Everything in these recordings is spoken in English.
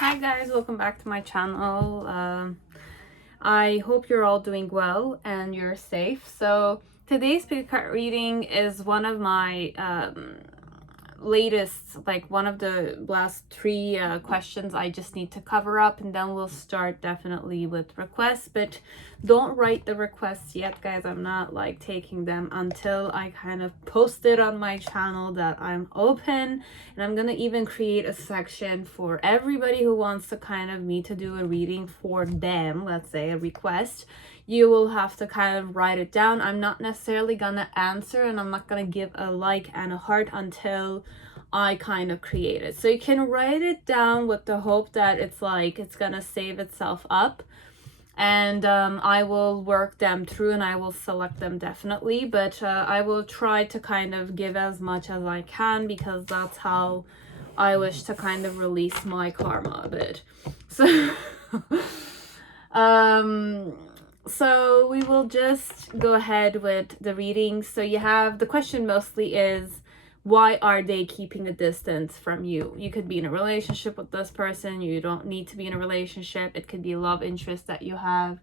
Hi guys, welcome back to my channel. I hope you're all doing well and you're safe. So today's pick card reading is one of my latest, like one of the last three questions I just need to cover up, and then we'll start definitely with requests. But don't write the requests yet, guys. I'm not like taking them until I kind of post it on my channel that I'm open, and I'm gonna even create a section for everybody who wants to kind of me to do a reading for them, let's say a request. You will have to kind of write it down. I'm not necessarily gonna answer, and I'm not gonna give a like and a heart until I kind of create it. So you can write it down with the hope that it's like it's gonna save itself up, and I will work them through and I will select them definitely, but I will try to kind of give as much as I can, because that's how I wish to kind of release my karma a bit. So so we will just go ahead with the reading. So you have, the question mostly is, why are they keeping a distance from you? You could be in a relationship with this person. You don't need to be in a relationship. It could be a love interest that you have,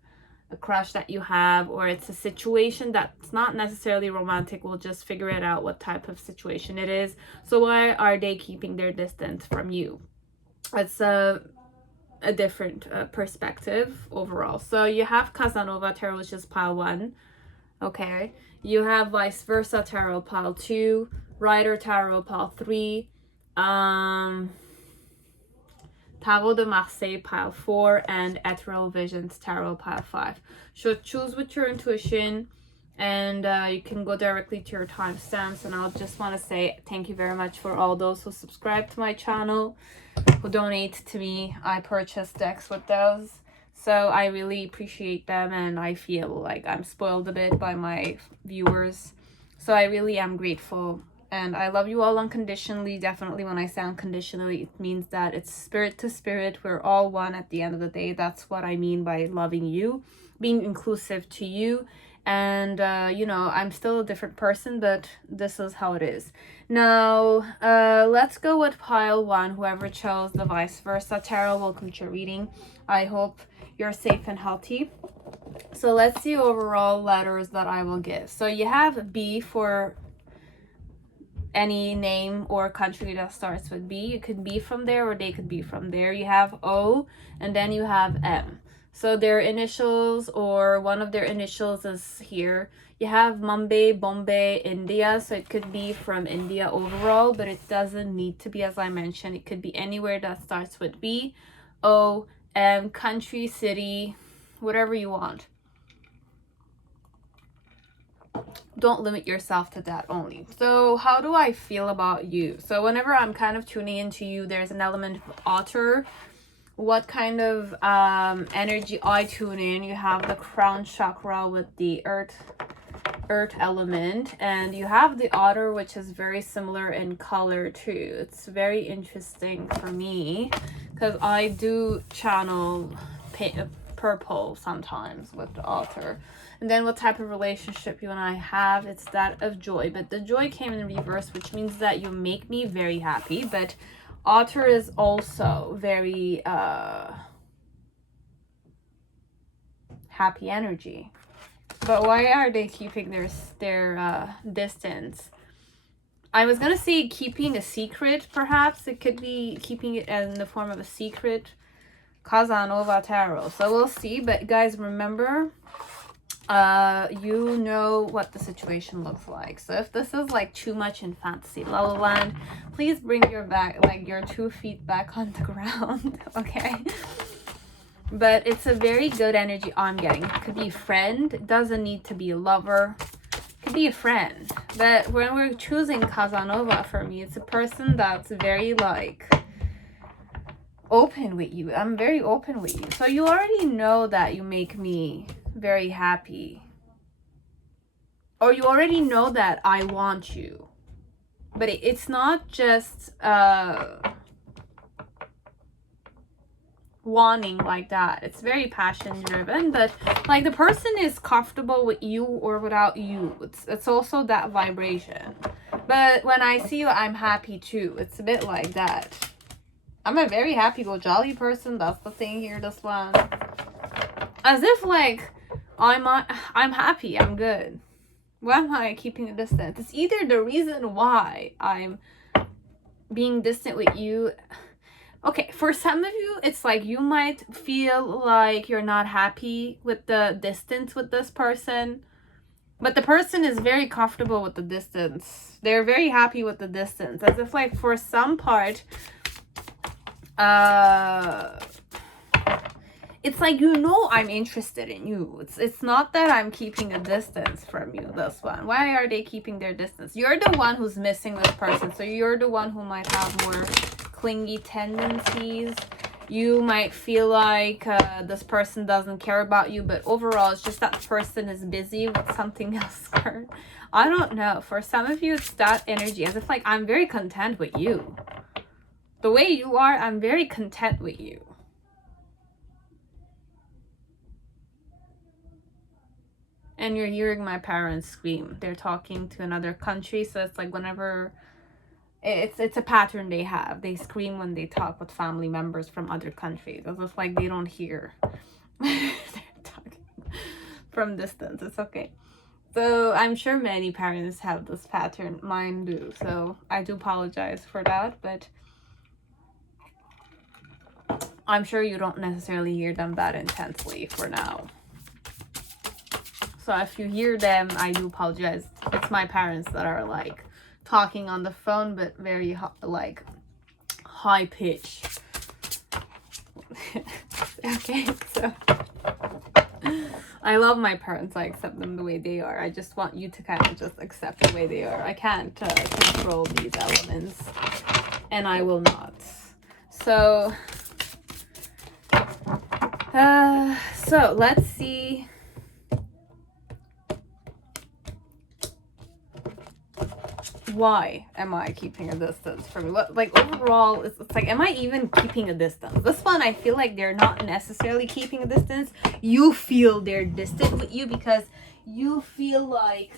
a crush that you have, or it's a situation that's not necessarily romantic. We'll just figure it out what type of situation it is. So why are they keeping their distance from you? It's a different perspective overall. So you have Casanova Tarot, which is pile 1. Okay. You have Vice Versa Tarot, pile 2. Rider Tarot, pile 3. Tarot de Marseille, pile 4. And Ethereal Visions Tarot, pile 5. So choose with your intuition, and you can go directly to your timestamps. And I'll just want to say thank you very much for all those who subscribe to my channel, who donate to me. I purchase decks with those, so I really appreciate them, and I feel like I'm spoiled a bit by my viewers, so I really am grateful, and I love you all unconditionally. Definitely, when I say unconditionally, it means that it's spirit to spirit. We're all one at the end of the day. That's what I mean by loving you, being inclusive to you. And you know, I'm still a different person, but this is how it is. Now let's go with pile 1. Whoever chose the Vice Versa Tarot, welcome to your reading. I hope you're safe and healthy. So let's see overall letters that I will give. So you have B for any name or country that starts with B. You could be from there, or they could be from there. You have O, and then you have M. So their initials, or one of their initials, is here. You have Mumbai, Bombay, India. So it could be from India overall, but it doesn't need to be, as I mentioned. It could be anywhere that starts with B, O, M, country, city, whatever you want. Don't limit yourself to that only. So how do I feel about you? So whenever I'm kind of tuning into you, there's an element of otter. What kind of energy I tune in? You have the crown chakra with the earth element, and you have the otter, which is very similar in color too. It's very interesting for me, because I do channel purple sometimes with the otter. And then what type of relationship you and I have? It's that of joy, but the joy came in reverse, which means that you make me very happy. But otter is also very happy energy. But why are they keeping their distance? I was gonna say keeping a secret, perhaps. It could be keeping it in the form of a secret. Casanova Tarot. So we'll see. But guys, remember, you know what the situation looks like. So if this is like too much in fantasy la la land, please bring your 2 feet back on the ground. Okay. But it's a very good energy I'm getting. It could be a friend. It doesn't need to be a lover. It could be a friend. But when we're choosing Casanova, for me, it's a person that's very like open with you. I'm very open with you. So you already know that you make me very happy, or you already know that I want you. But it's not just wanting like that. It's very passion driven, but like the person is comfortable with you or without you. It's also that vibration. But when I see you, I'm happy too. It's a bit like that. I'm a very happy go jolly person. That's the thing here, this one. As if like I'm happy, I'm good. Why am I keeping a distance? It's either the reason why I'm being distant with you. Okay, for some of you, it's like you might feel like you're not happy with the distance with this person. But the person is very comfortable with the distance. They're very happy with the distance. As if like for some part, it's like, you know, I'm interested in you. It's not that I'm keeping a distance from you, this one. Why are they keeping their distance? You're the one who's missing this person. So you're the one who might have more clingy tendencies. You might feel like this person doesn't care about you, but overall it's just that person is busy with something else. I don't know. For some of you, it's that energy. As if like, I'm very content with you. The way you are, I'm very content with you. And you're hearing my parents scream. They're talking to another country, so it's like whenever... It's a pattern they have. They scream when they talk with family members from other countries. It's just like they don't hear. They're talking from distance. It's okay. So I'm sure many parents have this pattern. Mine do. So I do apologize for that. But I'm sure you don't necessarily hear them that intensely for now. So if you hear them, I do apologize. It's my parents that are like talking on the phone, but very like high pitch. Okay, so I love my parents. I accept them the way they are. I just want you to kind of just accept the way they are. I can't control these elements, and I will not. So let's see. Why am I keeping a distance from you? What, like, overall, it's like, am I even keeping a distance? This one, I feel like they're not necessarily keeping a distance. You feel they're distant with you because you feel like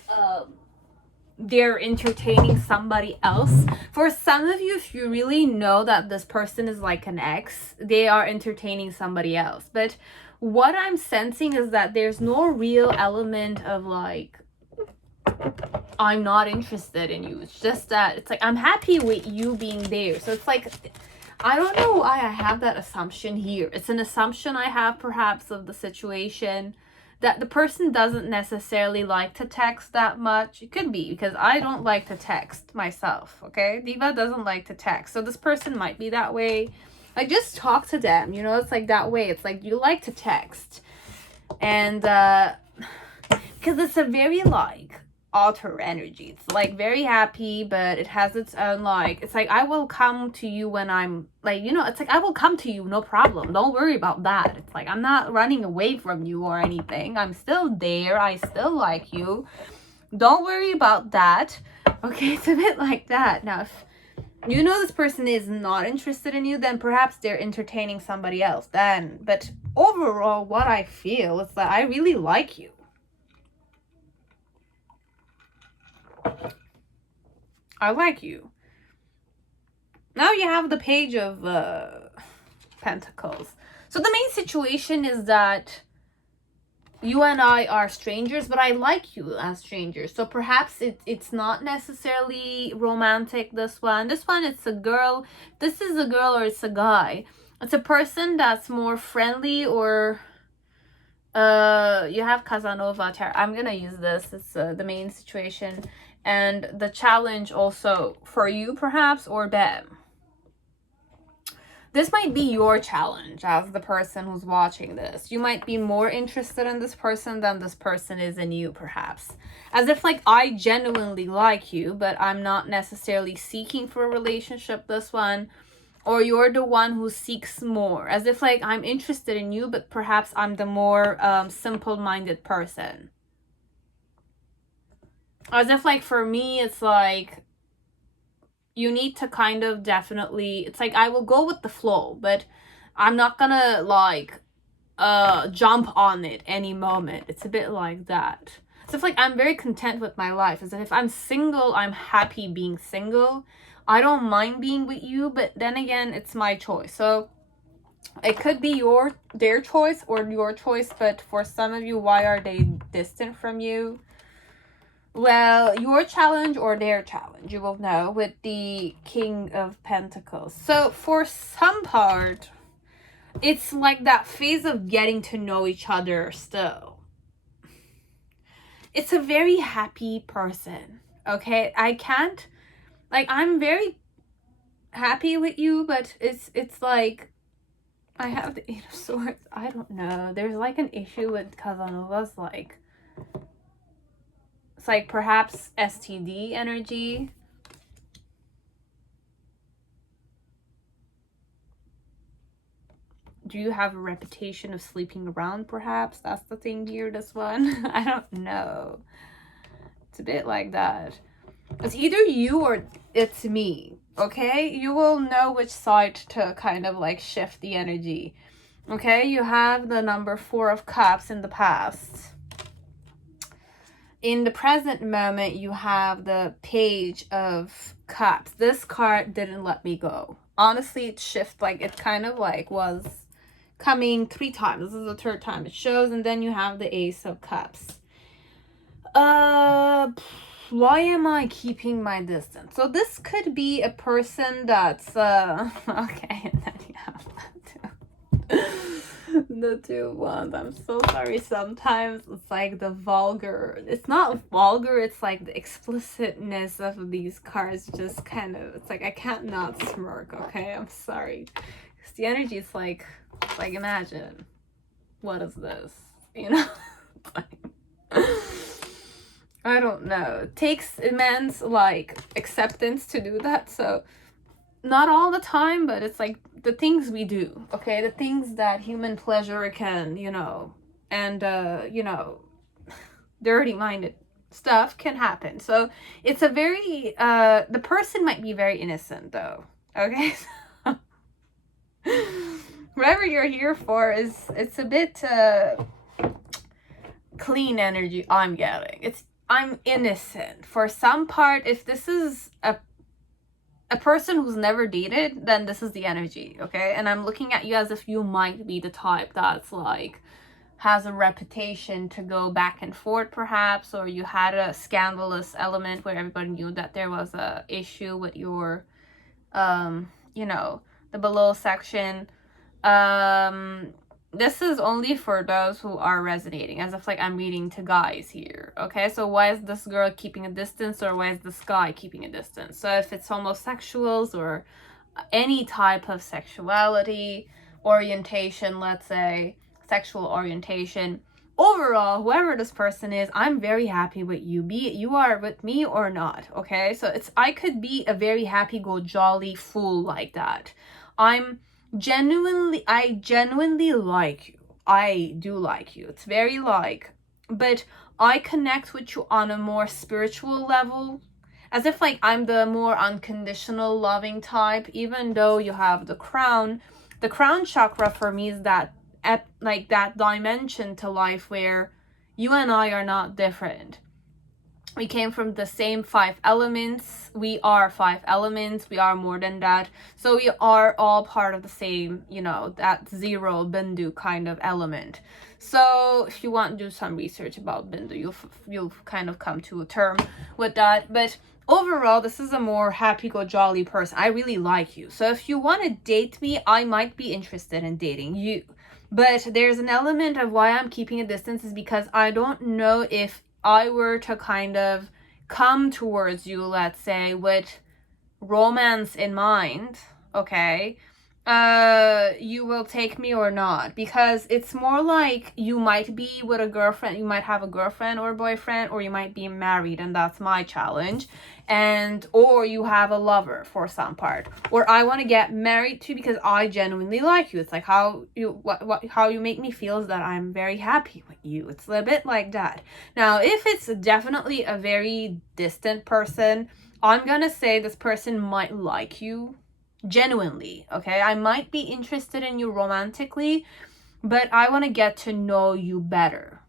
they're entertaining somebody else. For some of you, if you really know that this person is like an ex, they are entertaining somebody else. But what I'm sensing is that there's no real element of like, I'm not interested in you. It's just that it's like, I'm happy with you being there. So it's like, I don't know why I have that assumption here. It's an assumption I have perhaps of the situation that the person doesn't necessarily like to text that much. It could be because I don't like to text myself, okay? Diva doesn't like to text. So this person might be that way. Like, just talk to them, you know? It's like that way. It's like you like to text. And because it's a very like alter energy. It's like very happy, but it has its own like, it's like, I will come to you when I'm like, you know, it's like, I will come to you, no problem, don't worry about that. It's like, I'm not running away from you or anything. I'm still there. I still like you, don't worry about that. Okay, it's a bit like that. Now if you know this person is not interested in you, then perhaps they're entertaining somebody else then. But overall, what I feel is that I really like you. I like you. Now you have the Page of Pentacles. So the main situation is that you and I are strangers, but I like you as strangers. So perhaps it's not necessarily romantic, this one. This one, it's a girl. This is a girl or it's a guy. It's a person that's more friendly or... you have Casanova. I'm gonna use this. It's the main situation. And the challenge also for you, perhaps, or them. This might be your challenge as the person who's watching this. You might be more interested in this person than this person is in you, perhaps. As if like, I genuinely like you, but I'm not necessarily seeking for a relationship, this one. Or you're the one who seeks more. As if like, I'm interested in you, but perhaps I'm the more simple-minded person. As if like, for me, it's like, you need to kind of definitely, it's like, I will go with the flow, but I'm not gonna like jump on it any moment. It's a bit like that. As if like, I'm very content with my life. As if I'm single, I'm happy being single. I don't mind being with you, but then again, it's my choice. So it could be their choice or your choice, but for some of you, why are they distant from you? Well, your challenge or their challenge, you will know with the King of Pentacles. So for some part, it's like that phase of getting to know each other still. It's a very happy person, okay? I can't, like, I'm very happy with you, but it's like, I have the Eight of Swords. I don't know. There's like an issue with Casanova's, like, it's like perhaps STD energy. Do you have a reputation of sleeping around, perhaps? That's the thing here, this one. I don't know. It's a bit like that. It's either you or it's me, okay? You will know which side to kind of like shift the energy. Okay, you have the number 4 of Cups in the past. In the present moment, you have the Page of Cups. This card didn't let me go. Honestly, it shifted, like, it kind of like was coming 3 times. This is the 3rd time it shows. And then you have the Ace of Cups. Why am I keeping my distance? So this could be a person that's okay, and then you have the 2 ones. I'm so sorry. Sometimes it's like the vulgar, it's not vulgar, it's like the explicitness of these cards just kind of, it's like I can't not smirk, okay? I'm sorry. Because the energy is like imagine, what is this, you know? I don't know. It takes immense like acceptance to do that. So not all the time, but it's like the things we do, okay? The things that human pleasure can, you know, and you know, dirty minded stuff can happen. So it's a very the person might be very innocent though, okay? Whatever you're here for is, it's a bit clean energy I'm getting. I'm innocent. For some part, if this is a person who's never dated, then this is the energy, okay? And I'm looking at you as if you might be the type that's like, has a reputation to go back and forth perhaps, or you had a scandalous element where everybody knew that there was a issue with your, you know, the below section. This is only for those who are resonating, as if like I'm reading to guys here, okay? So why is this girl keeping a distance, or why is this guy keeping a distance? So if it's homosexuals or any type of sexuality, orientation, let's say, sexual orientation, overall, whoever this person is, I'm very happy with you, be it you are with me or not, okay? So it's, I could be a very happy go jolly fool like that. I genuinely like you. I do like you. It's very like, but I connect with you on a more spiritual level, as if like I'm the more unconditional loving type, even though you have the crown. The crown chakra for me is that like that dimension to life where you and I are not different. We came from the same 5 elements. We are 5 elements. We are more than that. So we are all part of the same, you know, that 0 Bindu kind of element. So if you want to do some research about Bindu, you'll kind of come to a term with that. But overall, this is a more happy-go-jolly person. I really like you. So if you want to date me, I might be interested in dating you. But there's an element of why I'm keeping a distance is because I don't know if I were to kind of come towards you, let's say, with romance in mind, okay, you will take me or not. Because it's more like you might be with a girlfriend, you might have a girlfriend or boyfriend, or you might be married, and that's my challenge. And or you have a lover for some part, or I want to get married to because I genuinely like you. It's like how you how you make me feel is that I'm very happy with you. It's a bit like that. Now if it's definitely a very distant person, I'm gonna say this person might like you genuinely, okay? I might be interested in you romantically, but I want to get to know you better.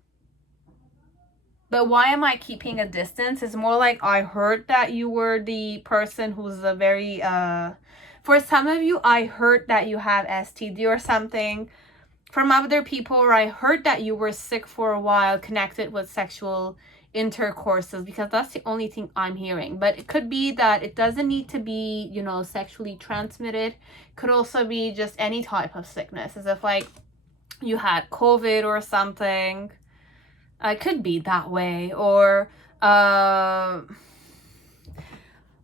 But why am I keeping a distance? It's more like I heard that you were the person who's a very, for some of you, I heard that you have STD or something. From other people, or I heard that you were sick for a while, connected with sexual intercourses, because that's the only thing I'm hearing. But it could be that it doesn't need to be, you know, sexually transmitted. Could also be just any type of sickness, as if like you had COVID or something. It could be that way. Or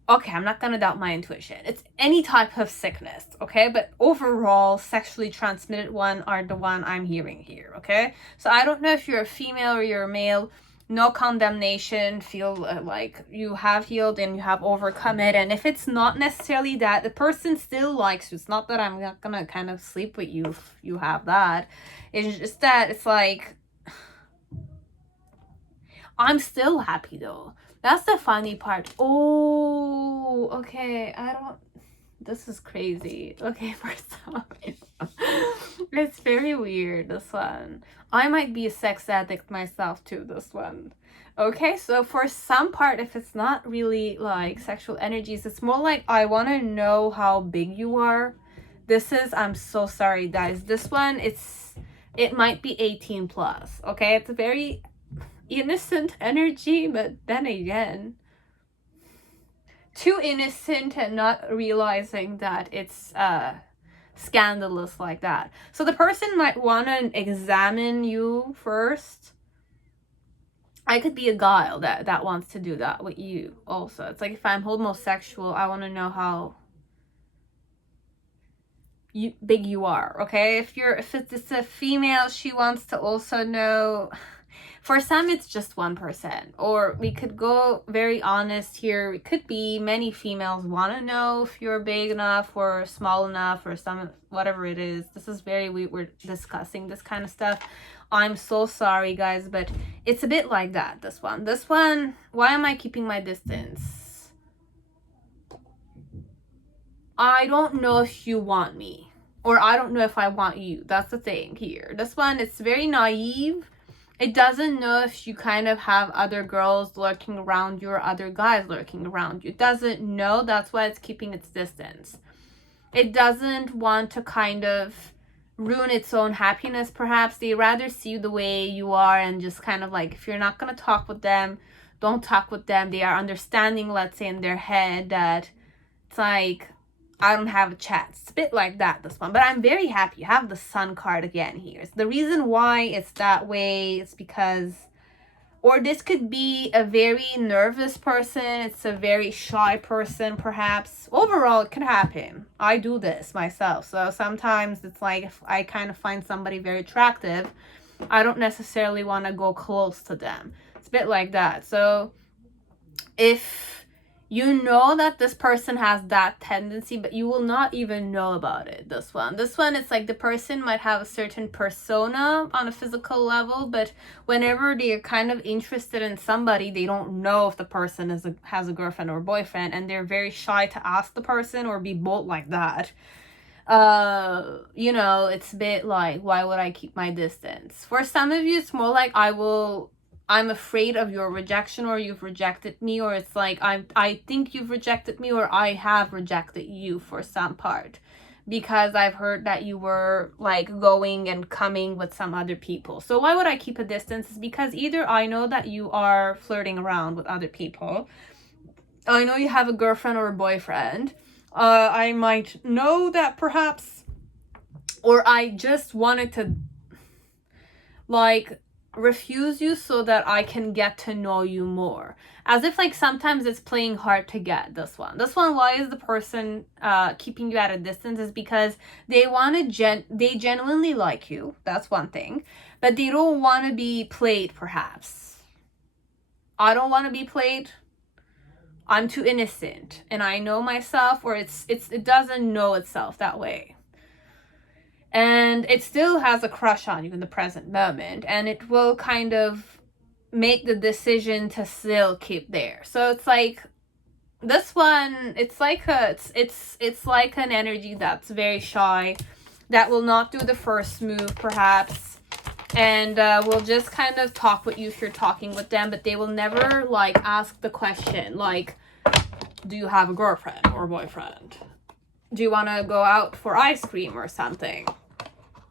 okay, I'm not gonna doubt my intuition. It's any type of sickness, okay? But overall, sexually transmitted one are the one I'm hearing here, okay? So I don't know if you're a female or you're a male. No condemnation. Feel like you have healed and you have overcome it. And if it's not necessarily that, the person still likes you. It's not that I'm not gonna kind of sleep with you if you have that. It's just that it's like, I'm still happy though. That's the funny part. Oh, okay. This is crazy. Okay, for some it's very weird, this one. I might be a sex addict myself too, this one. Okay, so for some part, if it's not really like sexual energies, it's more like I want to know how big you are. This is, I'm so sorry, guys. This one, it might be 18 plus. Okay, it's a very innocent energy, but then again, too innocent and not realizing that it's scandalous like that. So the person might want to examine you first. I could be a guy that wants to do that with you also. It's like if I'm homosexual, I want to know how big you are, okay? If it's a female, she wants to also know. For some, it's just 1%. Or we could go very honest here. It could be many females want to know if you're big enough or small enough or some, whatever it is. This is very weird. We're discussing this kind of stuff. I'm so sorry, guys, but it's a bit like that, this one. This one, why am I keeping my distance? I don't know if you want me. Or I don't know if I want you. That's the thing here. This one, it's very naive. It doesn't know if you kind of have other girls lurking around you or other guys lurking around you. It doesn't know. That's why it's keeping its distance. It doesn't want to kind of ruin its own happiness, perhaps. They rather see you the way you are and just kind of like, if you're not going to talk with them, don't talk with them. They are understanding, let's say, in their head that it's like, I don't have a chance. It's a bit like that, this one. But I'm very happy. You have the Sun card again here. The reason why it's that way is because, or this could be a very nervous person. It's a very shy person, perhaps. Overall, it could happen. I do this myself. So sometimes it's like if I kind of find somebody very attractive, I don't necessarily want to go close to them. It's a bit like that. So if you know that this person has that tendency, but you will not even know about it, this one. This one, it's like the person might have a certain persona on a physical level, but whenever they're kind of interested in somebody, they don't know if the person has a girlfriend or boyfriend, and they're very shy to ask the person or be bold like that. You know, it's a bit like, why would I keep my distance? For some of you, it's more like I'm afraid of your rejection, or you've rejected me, or it's like I think you've rejected me, or I have rejected you for some part, because I've heard that you were like going and coming with some other people. So why would I keep a distance? Is because either I know that you are flirting around with other people, I know you have a girlfriend or a boyfriend, I might know that perhaps, or I just wanted to like refuse you so that I can get to know you more. As if like sometimes it's playing hard to get, this one. This one, why is the person keeping you at a distance, is because they want to they genuinely like you. That's one thing. But they don't want to be played, perhaps. I don't want to be played. I'm too innocent and I know myself, or it doesn't know itself that way. And it still has a crush on you in the present moment, and it will kind of make the decision to still keep there. So it's like this one, it's like it's like an energy that's very shy, that will not do the first move perhaps, and will just kind of talk with you if you're talking with them, but they will never like ask the question like, do you have a girlfriend or boyfriend? Do you want to go out for ice cream or something?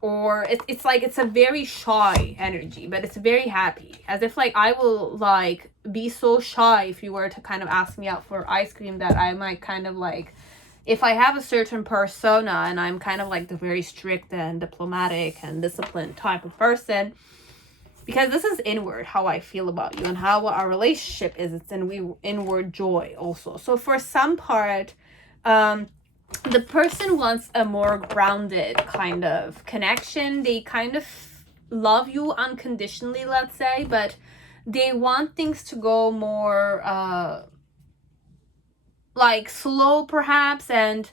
Or it's like, it's a very shy energy, but it's very happy, as if like I will like be so shy if you were to kind of ask me out for ice cream, that I might kind of like, if I have a certain persona and I'm kind of like the very strict and diplomatic and disciplined type of person, because this is inward how I feel about you and how our relationship is, it's an inward joy also. So for some part, the person wants a more grounded kind of connection. They kind of love you unconditionally, let's say, but they want things to go more like slow perhaps, and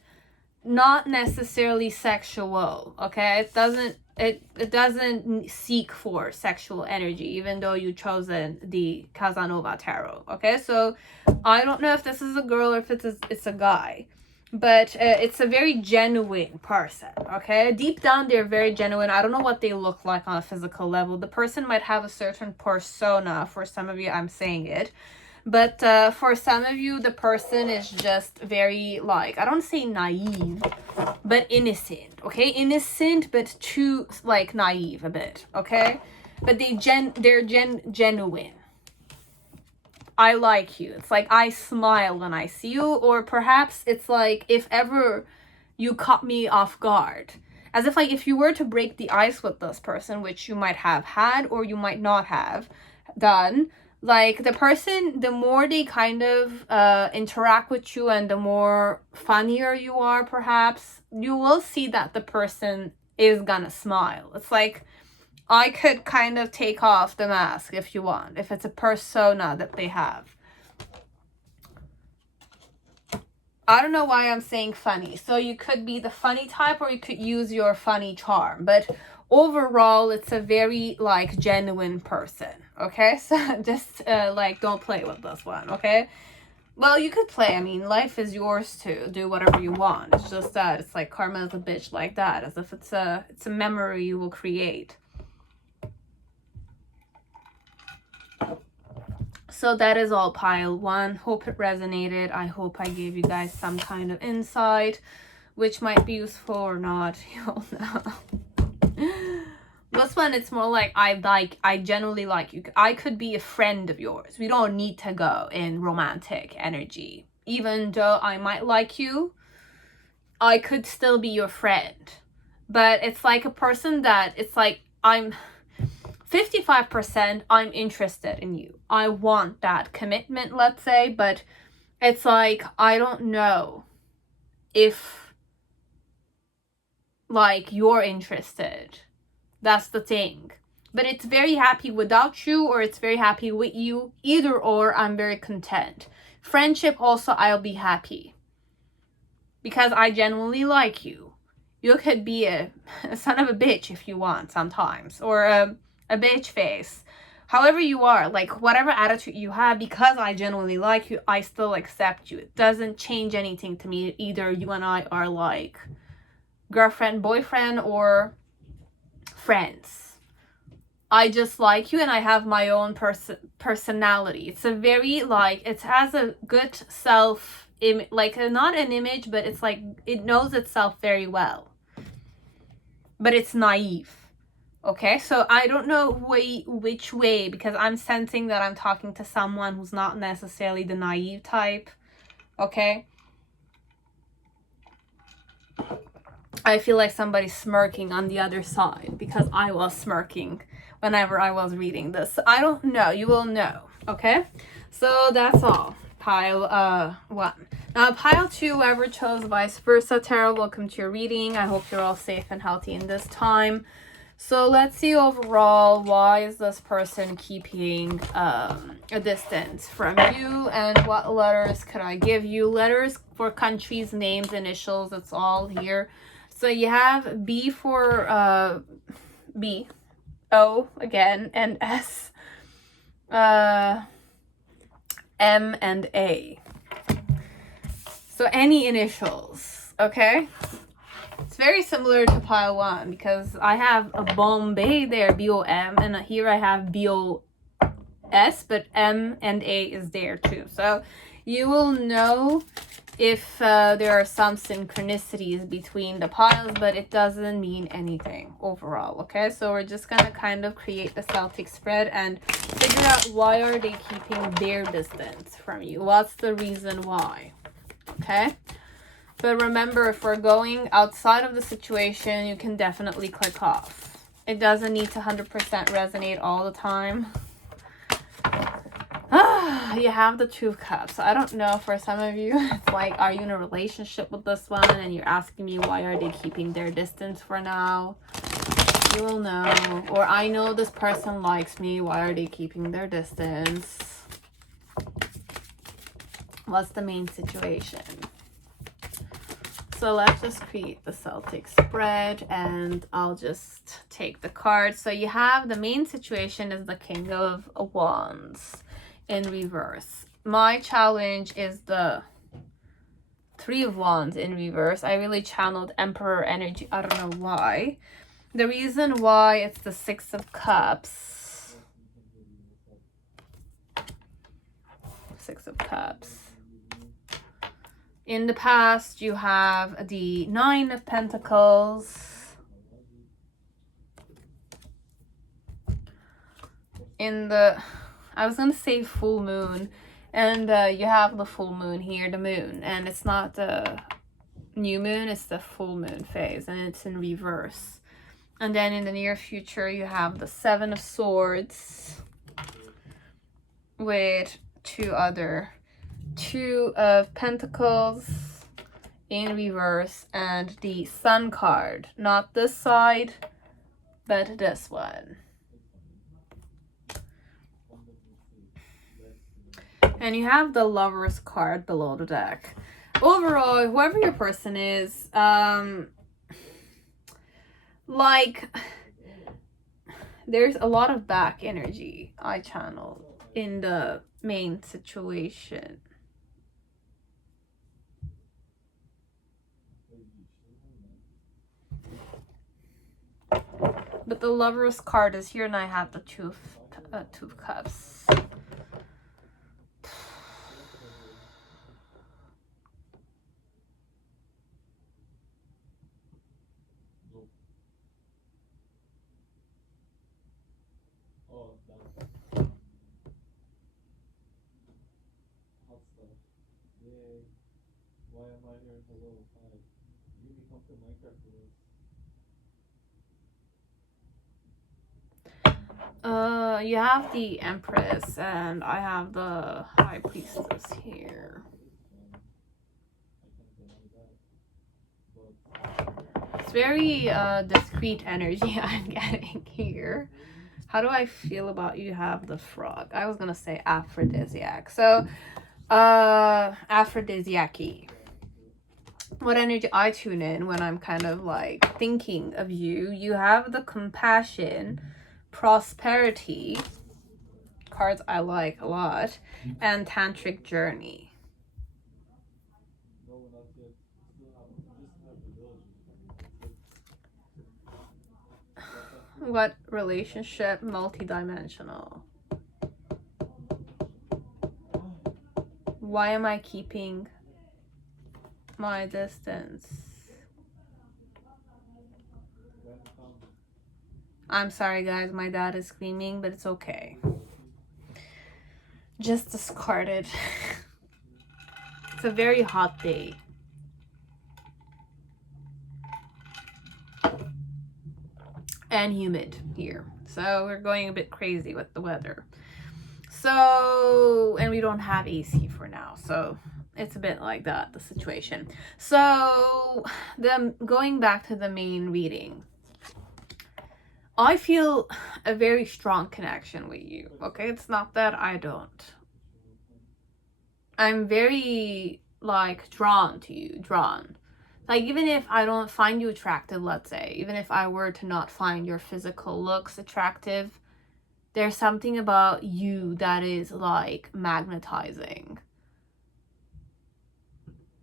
not necessarily sexual. Okay, it doesn't seek for sexual energy, even though you chosen the Casanova tarot. Okay, so I don't know if this is a girl or if it's a guy, but it's a very genuine person. Okay, deep down they're very genuine. I don't know what they look like on a physical level. The person might have a certain persona. For some of you, I'm saying it, but for some of you, the person is just very, like, I don't say naive, but innocent. Okay, innocent but too like naive a bit. Okay, but they're genuine. I like you. It's like I smile when I see you, or perhaps it's like if ever you caught me off guard, as if like if you were to break the ice with this person, which you might have had or you might not have done, like the person, the more they kind of interact with you and the more funnier you are, perhaps you will see that the person is gonna smile. It's like I could kind of take off the mask if you want, if it's a persona that they have. I don't know why I'm saying funny. So you could be the funny type, or you could use your funny charm. But overall, it's a very, like, genuine person. Okay? So just, like, don't play with this one. Okay? Well, you could play. I mean, life is yours to do whatever you want. It's just that it's like karma is a bitch like that. As if it's a memory you will create. So that is all pile one. Hope it resonated. I hope I gave you guys some kind of insight, which might be useful or not. You'll know. This one, it's more like I genuinely like you. I could be a friend of yours. We don't need to go in romantic energy. Even though I might like you, I could still be your friend. But it's like a person that it's like I'm 55% I'm interested in you. I want that commitment, let's say, but it's like I don't know if like you're interested. That's the thing. But it's very happy without you, or it's very happy with you. Either or, I'm very content. Friendship also, I'll be happy. Because I genuinely like you. You could be a son of a bitch if you want sometimes. Or a bitch face. However you are, like whatever attitude you have, because I genuinely like you, I still accept you. It doesn't change anything to me. Either you and I are like girlfriend, boyfriend, or friends. I just like you and I have my own personality. It's a very like, it has a good self image, like not an image, but it's like it knows itself very well. But it's naive. Okay, so I don't know which way, because I'm sensing that I'm talking to someone who's not necessarily the naive type. Okay. I feel like somebody's smirking on the other side, because I was smirking whenever I was reading this. I don't know. You will know. Okay, so that's all. Pile 1. Now pile 2, whoever chose vice versa tarot, welcome to your reading. I hope you're all safe and healthy in this time. So let's see overall, why is this person keeping a distance from you, and what letters could I give you? Letters for countries, names, initials, it's all here. So you have B for B, O again, and S, M and A. So any initials, okay? It's very similar to pile 1 because I have a Bombay there, B-O-M, and here I have B-O-S, but M and A is there too. So you will know if there are some synchronicities between the piles, but it doesn't mean anything overall, okay? So we're just gonna kind of create the Celtic spread and figure out why are they keeping their distance from you? What's the reason why, okay? But remember, if we're going outside of the situation, you can definitely click off. It doesn't need to 100% resonate all the time. You have the Two of Cups. I don't know, for some of you, it's like, are you in a relationship with this one? And you're asking me, why are they keeping their distance for now? You will know. Or I know this person likes me. Why are they keeping their distance? What's the main situation? So let's just create the Celtic spread and I'll just take the cards. So you have the main situation is the King of Wands in reverse. My challenge is the Three of Wands in reverse. I really channeled Emperor energy. I don't know why. The reason why it's the Six of Cups. Six of Cups. In the past, you have the Nine of Pentacles. In the, I was going to say full moon. And you have the full moon here, the moon. And it's not the new moon, it's the full moon phase. And it's in reverse. And then in the near future, you have the Seven of Swords. With Two of Pentacles in reverse. And the Sun card. Not this side, but this one. And you have the Lover's card below the deck. Overall, whoever your person is, like, there's a lot of back energy I channel in the main situation. But the Lover's card is here and I have the Two of Cups. You have the Empress and I have the High Priestess here. It's very discreet energy I'm getting here. How do I feel about you have the Frog? I was gonna say aphrodisiac. So aphrodisiac-y. What energy I tune in when I'm kind of like thinking of you. You have the Compassion, Prosperity, cards I like a lot, and Tantric Journey. What relationship? Multidimensional. Why am I keeping my distance? I'm sorry guys, my dad is screaming, but it's okay. Just discarded. It's a very hot day. And humid here. So we're going a bit crazy with the weather. So, and we don't have AC for now. So it's a bit like that, the situation. So going back to the main reading. I feel a very strong connection with you, okay? It's not that I don't. I'm very, like, drawn to you, Like, even if I don't find you attractive, let's say, even if I were to not find your physical looks attractive, there's something about you that is, like, magnetizing.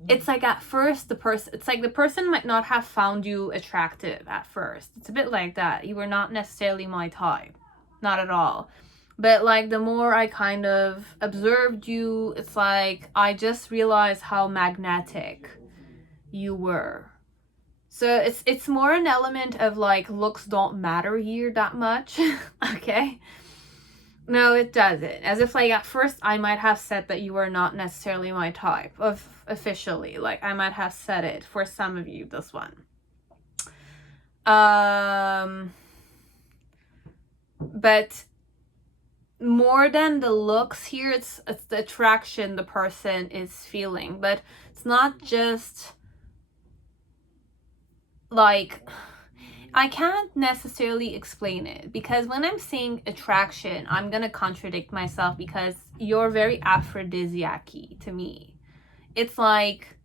it's like at first the person might not have found you attractive at first. It's a bit like that. You were not necessarily my type. Not at all. But like the more I kind of observed you, it's like I just realized how magnetic you were. So it's more an element of like looks don't matter here that much. Okay. No, it doesn't. As if like at first I might have said that you were not necessarily my type of officially. Like I might have said it for some of you, this one. But more than the looks here, it's the attraction the person is feeling. But it's not just like, I can't necessarily explain it, because when I'm saying attraction, I'm gonna contradict myself, because you're very aphrodisiac-y to me. It's like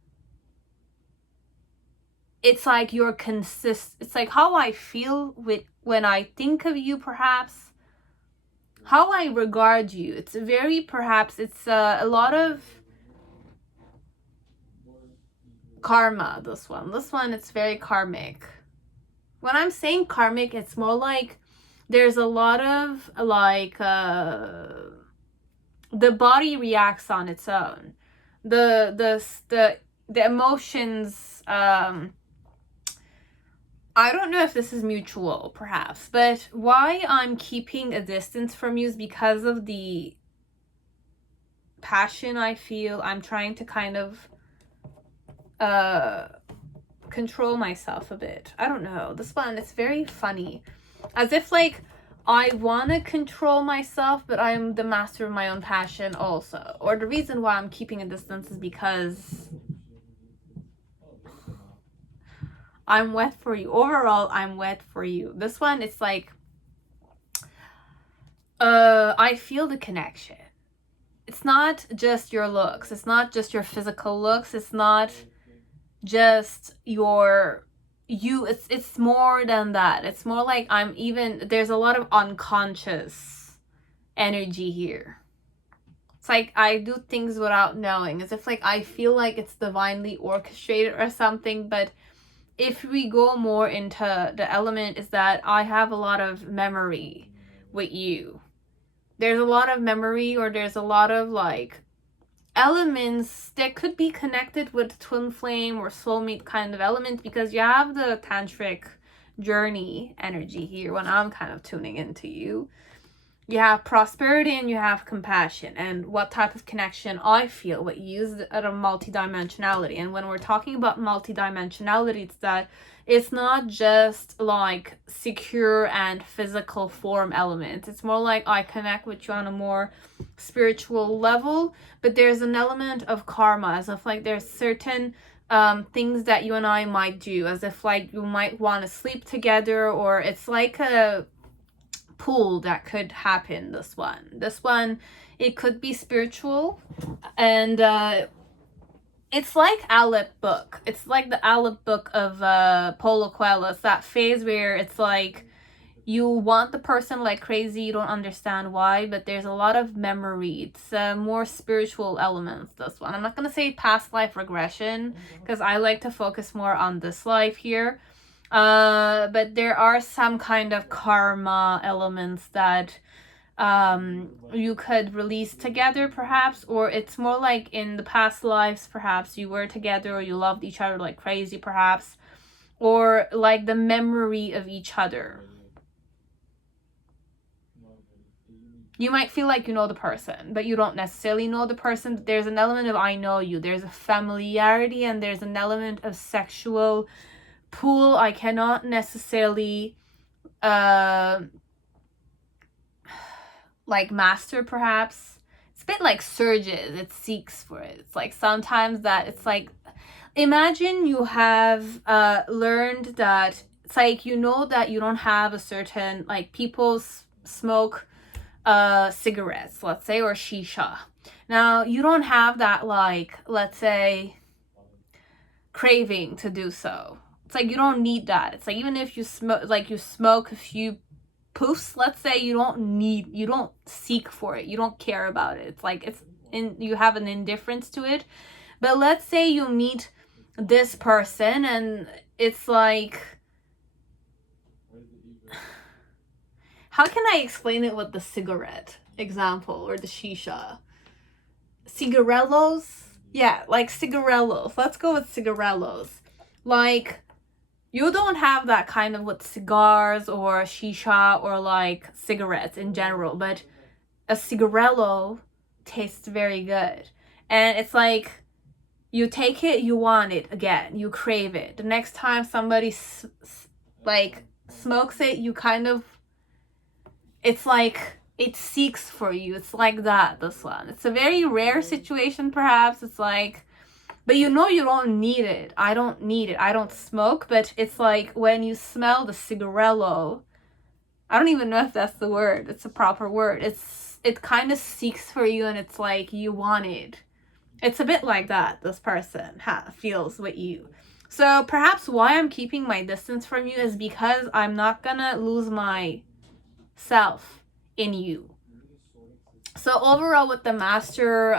you're it's like how I feel with when I think of you, perhaps how I regard you. It's very, perhaps it's a lot of karma. This one it's very karmic. When I'm saying karmic, it's more like there's a lot of like the body reacts on its own. The emotions, I don't know if this is mutual, perhaps, but why I'm keeping a distance from you is because of the passion I feel. I'm trying to kind of control myself a bit. I don't know. This one, it's very funny. As if like I want to control myself, but I'm the master of my own passion also. Or the reason why I'm keeping a distance is because I'm wet for you. Overall, I'm wet for you. This one, it's like I feel the connection. It's not just your looks. It's not just your physical looks. It's not just it's more than that. It's more like there's a lot of unconscious energy here. It's like I do things without knowing, as if like I feel like it's divinely orchestrated or something. But if we go more into the element, is that I have a lot of memory with you. There's a lot of memory, or there's a lot of like elements that could be connected with twin flame or soulmate kind of element, because you have the tantric journey energy here when I'm kind of tuning into you. You have prosperity and you have compassion, and what type of connection I feel with you is at a multidimensionality. And when we're talking about multidimensionality, it's that it's not just like secure and physical form elements. It's more like I connect with you on a more spiritual level, but there's an element of karma, as if like there's certain things that you and I might do, as if like you might want to sleep together, or it's like a pool that could happen. This one, it could be spiritual, and it's like Aleph book. It's like the Aleph book of Paulo Coelho. It's that phase where it's like you want the person like crazy, you don't understand why, but there's a lot of memory. It's more spiritual elements, this one. I'm not gonna say past life regression, because I like to focus more on this life here. But there are some kind of karma elements that you could release together, perhaps, or it's more like in the past lives, perhaps you were together or you loved each other like crazy, perhaps, or like the memory of each other. You might feel like you know the person, but you don't necessarily know the person. There's an element of I know you. There's a familiarity, and there's an element of sexual pull. I cannot necessarily like master, perhaps. It's a bit like surges. It seeks for it. It's like sometimes that it's like, imagine you have learned that it's like, you know that you don't have a certain, like people smoke cigarettes, let's say, or shisha. Now you don't have that, like, let's say, craving to do so. It's like you don't need that. It's like even if you smoke a few poofs, let's say, you don't seek for it, you don't care about it. It's like you have an indifference to it. But let's say you meet this person and it's like, how can I explain it with the cigarette example or the shisha? Cigarellos? Yeah, like cigarellos. Let's go with cigarellos. Like, you don't have that kind of with cigars or shisha or like cigarettes in general, but a cigarello tastes very good. And it's like, you take it, you want it again, you crave it. The next time somebody like smokes it, you kind of, it's like it seeks for you. It's like that, this one. It's a very rare situation perhaps. It's like, but you know you don't need it. I don't need it. I don't smoke, but it's like when you smell the cigarello, I don't even know if that's the word. It's a proper word. It kind of seeks for you and it's like you want it. It's a bit like that, this person feels with you. So perhaps why I'm keeping my distance from you is because I'm not gonna lose my self in you. So overall with the master,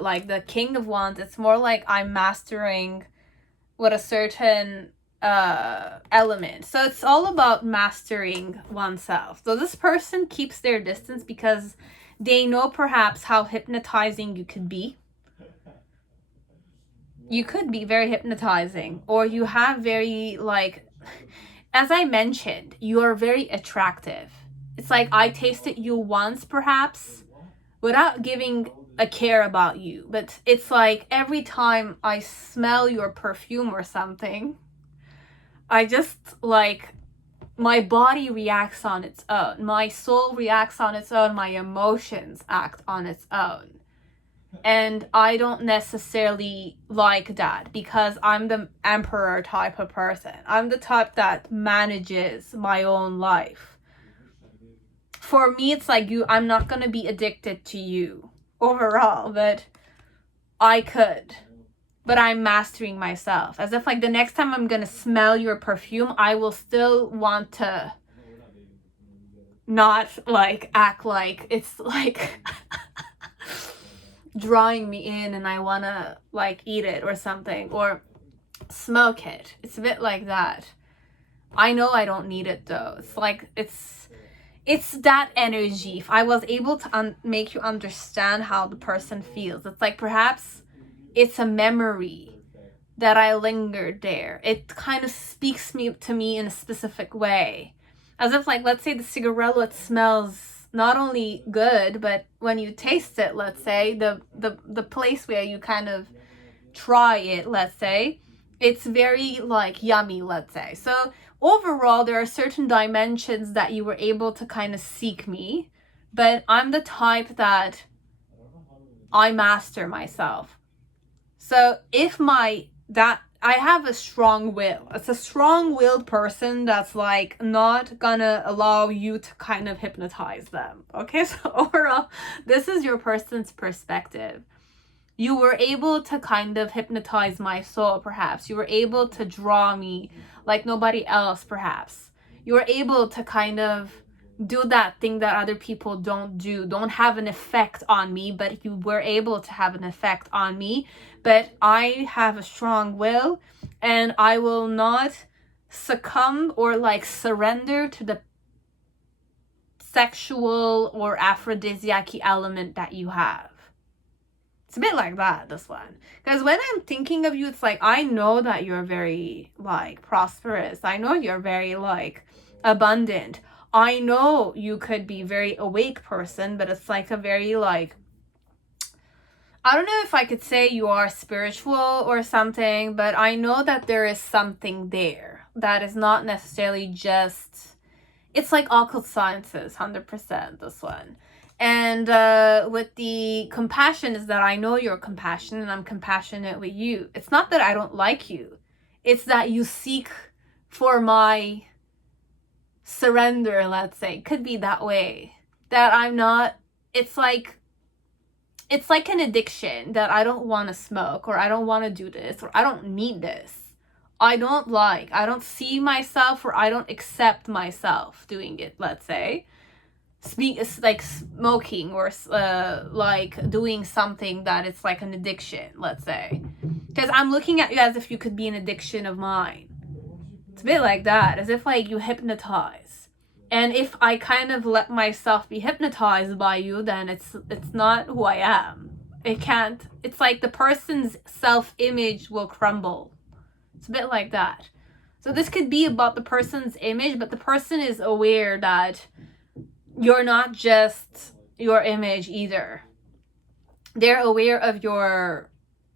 like the King of Wands, it's more like I'm mastering with a certain element. So it's all about mastering oneself. So this person keeps their distance because they know perhaps how hypnotizing you could be. You could be very hypnotizing, or you have very, like, as I mentioned, you are very attractive. It's like I tasted you once perhaps without giving a care about you, but it's like every time I smell your perfume or something, I just like, my body reacts on its own, my soul reacts on its own, my emotions act on its own. And I don't necessarily like that because I'm the emperor type of person. I'm the type that manages my own life. For me, it's like I'm not gonna be addicted to you overall, but I could. But I'm mastering myself. As if like the next time I'm gonna smell your perfume, I will still want to not like act like it's like drawing me in and I wanna like eat it or something or smoke it. It's a bit like that. I know I don't need it though. It's like it's that energy. If I was able to make you understand how the person feels, it's like perhaps it's a memory that I lingered there. It kind of speaks to me in a specific way. As if like, let's say the cigarello, it smells not only good, but when you taste it, let's say, the place where you kind of try it, let's say, it's very like yummy, let's say. So overall, there are certain dimensions that you were able to kind of seek me, but I'm the type that I master myself. So if I have a strong will. It's a strong-willed person that's like not gonna allow you to kind of hypnotize them. Okay, so overall, this is your person's perspective. You were able to kind of hypnotize my soul, perhaps. You were able to draw me like nobody else, perhaps. You were able to kind of do that thing that other people don't have an effect on me, but you were able to have an effect on me. But I have a strong will and I will not succumb or like surrender to the sexual or aphrodisiac element that you have. It's a bit like that, this one. Because when I'm thinking of you, it's like, I know that you're very like prosperous. I know you're very like abundant. I know you could be very awake person, but it's like a very like, I don't know if I could say you are spiritual or something, but I know that there is something there that is not necessarily just, it's like occult sciences, 100%, this one. And with the compassion is that I know you're compassionate and I'm compassionate with you. It's not that I don't like you. It's that you seek for my surrender, let's say. Could be that way. That I'm not, it's like an addiction that I don't want to smoke or I don't want to do this or I don't need this. I don't see myself or I don't accept myself doing it, let's say. it's like smoking or like doing something that it's like an addiction, let's say. Because I'm looking at you as if you could be an addiction of mine. It's a bit like that, as if like you hypnotize. And if I kind of let myself be hypnotized by you, then it's not who I am. It can't. It's like the person's self-image will crumble. It's a bit like that. So this could be about the person's image, but the person is aware that you're not just your image either. They're aware of your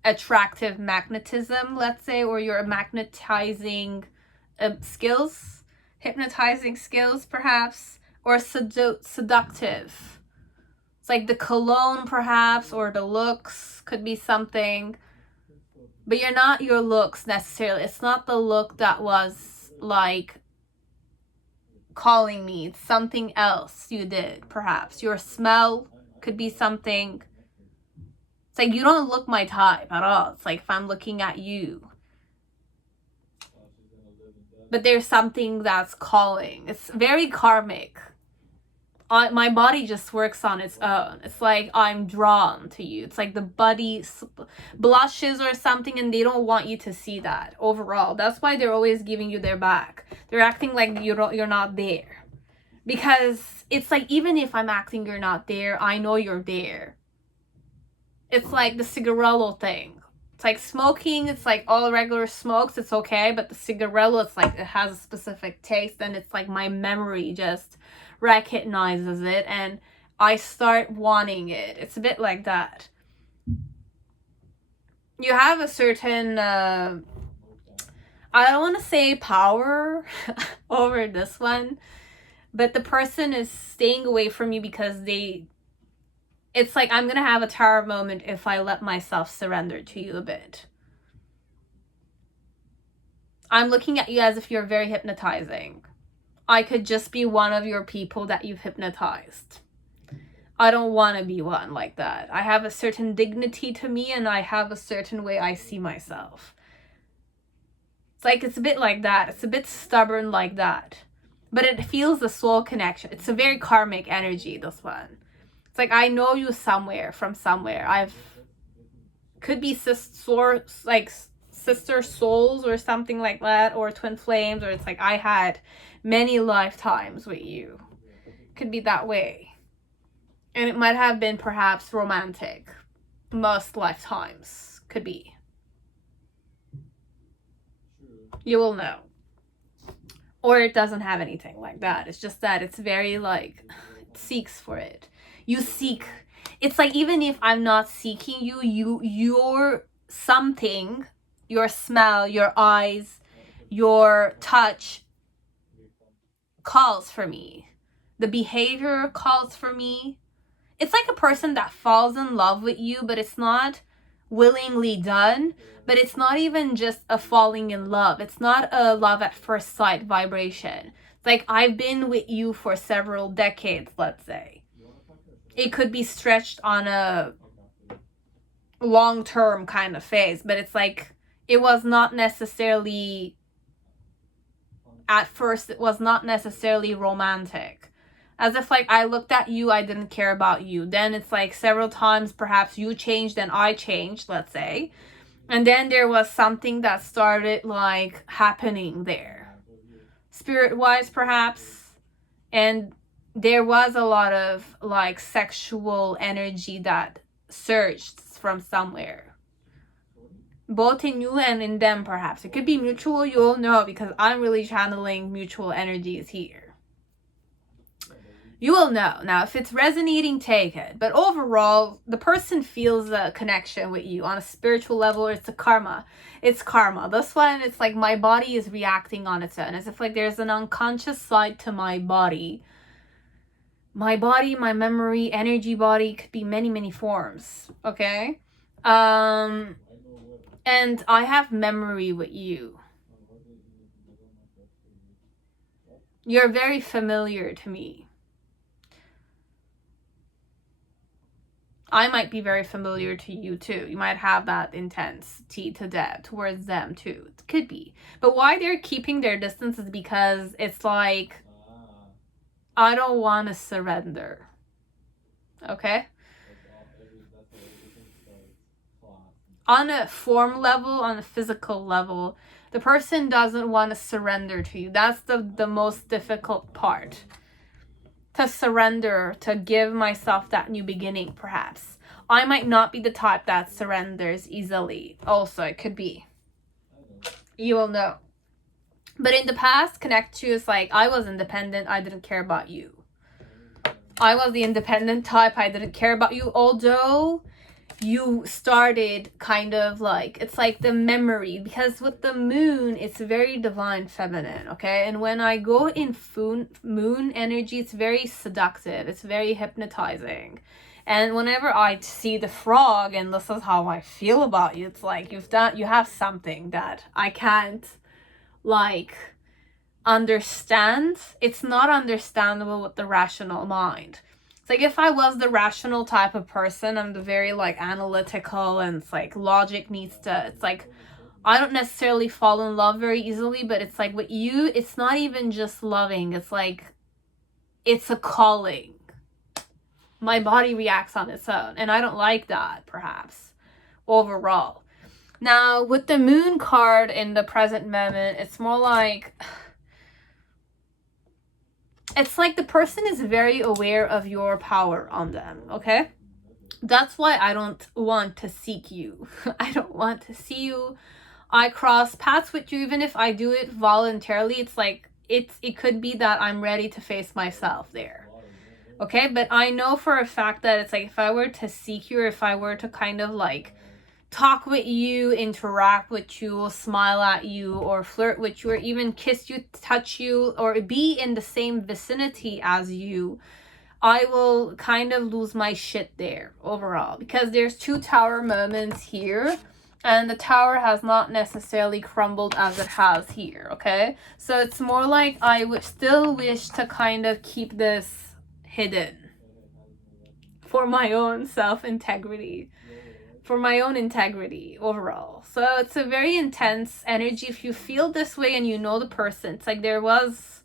attractive magnetism, let's say, or your magnetizing skills, hypnotizing skills perhaps, or seductive. It's like the cologne perhaps, or the looks could be something. But you're not your looks necessarily. It's not the look that was like calling me. It's something else you did, perhaps. Your smell could be something. It's like you don't look my type at all. It's like if I'm looking at you. But there's something that's calling. It's very karmic. My body just works on its own. It's like I'm drawn to you. It's like the body blushes or something, and they don't want you to see that overall. That's why they're always giving you their back. They're acting like you're not there. Because it's like even if I'm acting you're not there, I know you're there. It's like the cigarello thing. It's like smoking, it's like all regular smokes, it's okay. But the cigarello, it's like it has a specific taste, and it's like my memory just recognizes it and I start wanting it. It's a bit like that. You have a certain I don't want to say power over this one, but the person is staying away from you because it's like I'm gonna have a tower moment if I let myself surrender to you a bit. I'm looking at you as if you're very hypnotizing. I could just be one of your people that you've hypnotized. I don't want to be one like that. I have a certain dignity to me, and I have a certain way I see myself. It's like it's a bit like that. It's a bit stubborn like that. But it feels the soul connection. It's a very karmic energy, this one. It's like I know you somewhere from somewhere. Could be sister souls or something like that, or twin flames, or it's like I had many lifetimes with you. Could be that way. And it might have been perhaps romantic. Most lifetimes could be. You will know. Or it doesn't have anything like that. It's just that it's very like, it seeks for it. You seek. It's like even if I'm not seeking you, you're something, your smell, your eyes, your touch calls for me. The behavior calls for me. It's like a person that falls in love with you, but it's not willingly done. But it's not even just a falling in love. It's not a love at first sight vibration. It's like I've been with you for several decades, let's say. It could be stretched on a long-term kind of phase, but it's like it was not necessarily, at first, it was not necessarily romantic. As if like I looked at you, I didn't care about you. Then it's like several times perhaps you changed and I changed, let's say. And then there was something that started like happening there. Spirit-wise perhaps. And there was a lot of like sexual energy that surged from somewhere. Both in you and in them perhaps. It could be mutual, you'll know, because I'm really channeling mutual energies here. You will know. Now, if it's resonating, take it. But overall, the person feels a connection with you on a spiritual level. It's a karma. It's karma. This one, it's like my body is reacting on its own. As if like there's an unconscious side to my body. My body, my memory, energy body could be many, many forms. Okay? And I have memory with you. You're very familiar to me. I might be very familiar to you too. You might have that intensity to them, towards them too. It could be. But why they're keeping their distance is because it's like I don't want to surrender. Okay? On a form level, on a physical level, the person doesn't want to surrender to you. That's the most difficult part. To surrender, to give myself that new beginning, perhaps. I might not be the type that surrenders easily. Also, it could be. You will know. But in the past, connect to is like, I was independent, I didn't care about you. I was the independent type, I didn't care about you, although you started kind of like, it's like the memory, because with the moon, it's very divine feminine, okay? And when I go in moon energy, it's very seductive, it's very hypnotizing. And whenever I see the frog and this is how I feel about you, it's like you have something that I can't like understand. It's not understandable with the rational mind. It's like if I was the rational type of person, I'm the very like analytical, and it's like logic needs to, it's like I don't necessarily fall in love very easily, but it's like with you, it's not even just loving, it's like it's a calling. My body reacts on its own, and I don't like that, perhaps, overall. Now, with the moon card in the present moment, it's more like, it's like the person is very aware of your power on them, okay? That's why I don't want to seek you. I don't want to see you. I cross paths with you, even if I do it voluntarily. It's like, it could be that I'm ready to face myself there. Okay, but I know for a fact that it's like if I were to seek you, or if I were to kind of like talk with you, interact with you, smile at you, or flirt with you, or even kiss you, touch you, or be in the same vicinity as you, I will kind of lose my shit there overall, because there's 2 tower moments here, and the tower has not necessarily crumbled as it has here, okay? So it's more like I would still wish to kind of keep this hidden for my own self-integrity, for my own integrity overall. So it's a very intense energy. If you feel this way and you know the person, it's like there was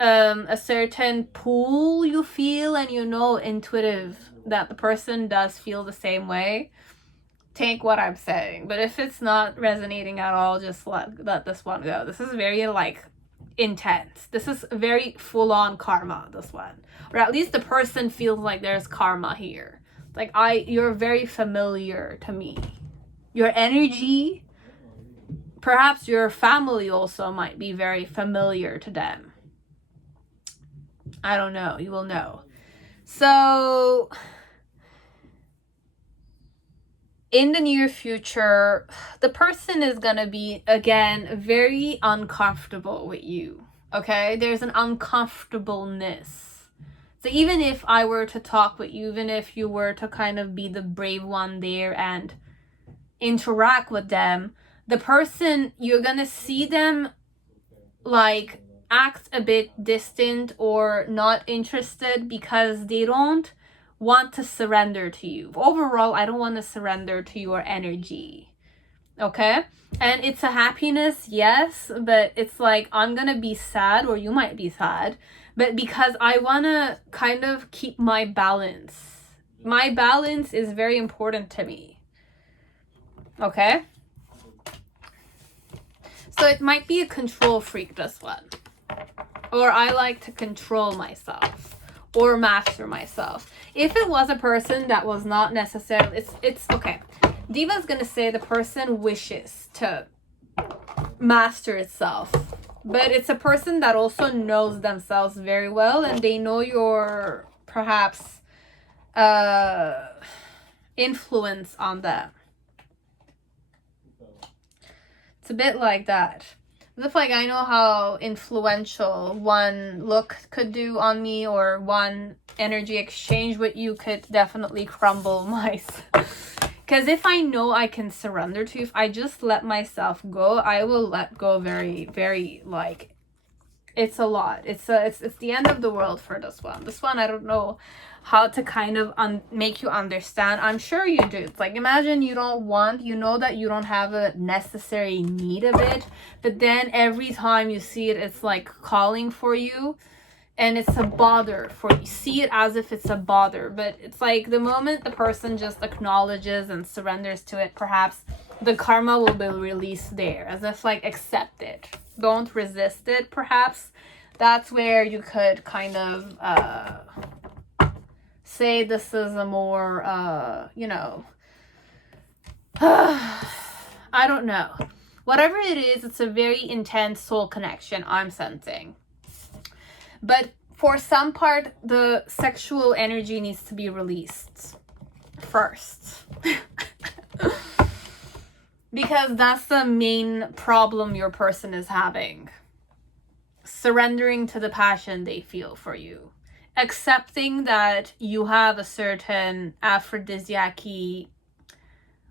a certain pull you feel, and you know intuitive that the person does feel the same way. Take what I'm saying. But if it's not resonating at all, just let this one go. This is very like intense. This is very full-on karma, this one. Or at least the person feels like there's karma here. Like you're very familiar to me. Your energy, perhaps your family also might be very familiar to them. I don't know. You will know. So in the near future, the person is gonna be, again, very uncomfortable with you, okay? There's an uncomfortableness. So even if I were to talk with you, even if you were to kind of be the brave one there and interact with them, the person, you're gonna see them like act a bit distant or not interested because they don't want to surrender to you. Overall, I don't want to surrender to your energy, okay? And it's a happiness, yes, but it's like I'm gonna be sad, or you might be sad, but because I want to kind of keep my balance. My balance is very important to me, okay? So it might be a control freak, this one, or I like to control myself or master myself. If it was a person that was not necessarily, it's okay. Diva's gonna say the person wishes to master itself, but it's a person that also knows themselves very well, and they know your perhaps influence on them. It's a bit like that. It's like I know how influential one look could do on me, or one energy exchange with you could definitely crumble my... Because if I know I can surrender to you, if I just let myself go, I will let go very, very, like, it's a lot. It's the end of the world for this one. This one, I don't know how to kind of make you understand. I'm sure you do. It's like, imagine you know that you don't have a necessary need of it, but then every time you see it, it's like calling for you. and it's a bother for you. See it as if it's a bother, but it's like the moment the person just acknowledges and surrenders to it, perhaps the karma will be released there, as if like accept it, don't resist it. Perhaps that's where you could kind of say this is a more you know, I don't know, whatever it is, it's a very intense soul connection I'm sensing. But for some part, the sexual energy needs to be released first. Because that's the main problem your person is having. Surrendering to the passion they feel for you. Accepting that you have a certain aphrodisiac-y,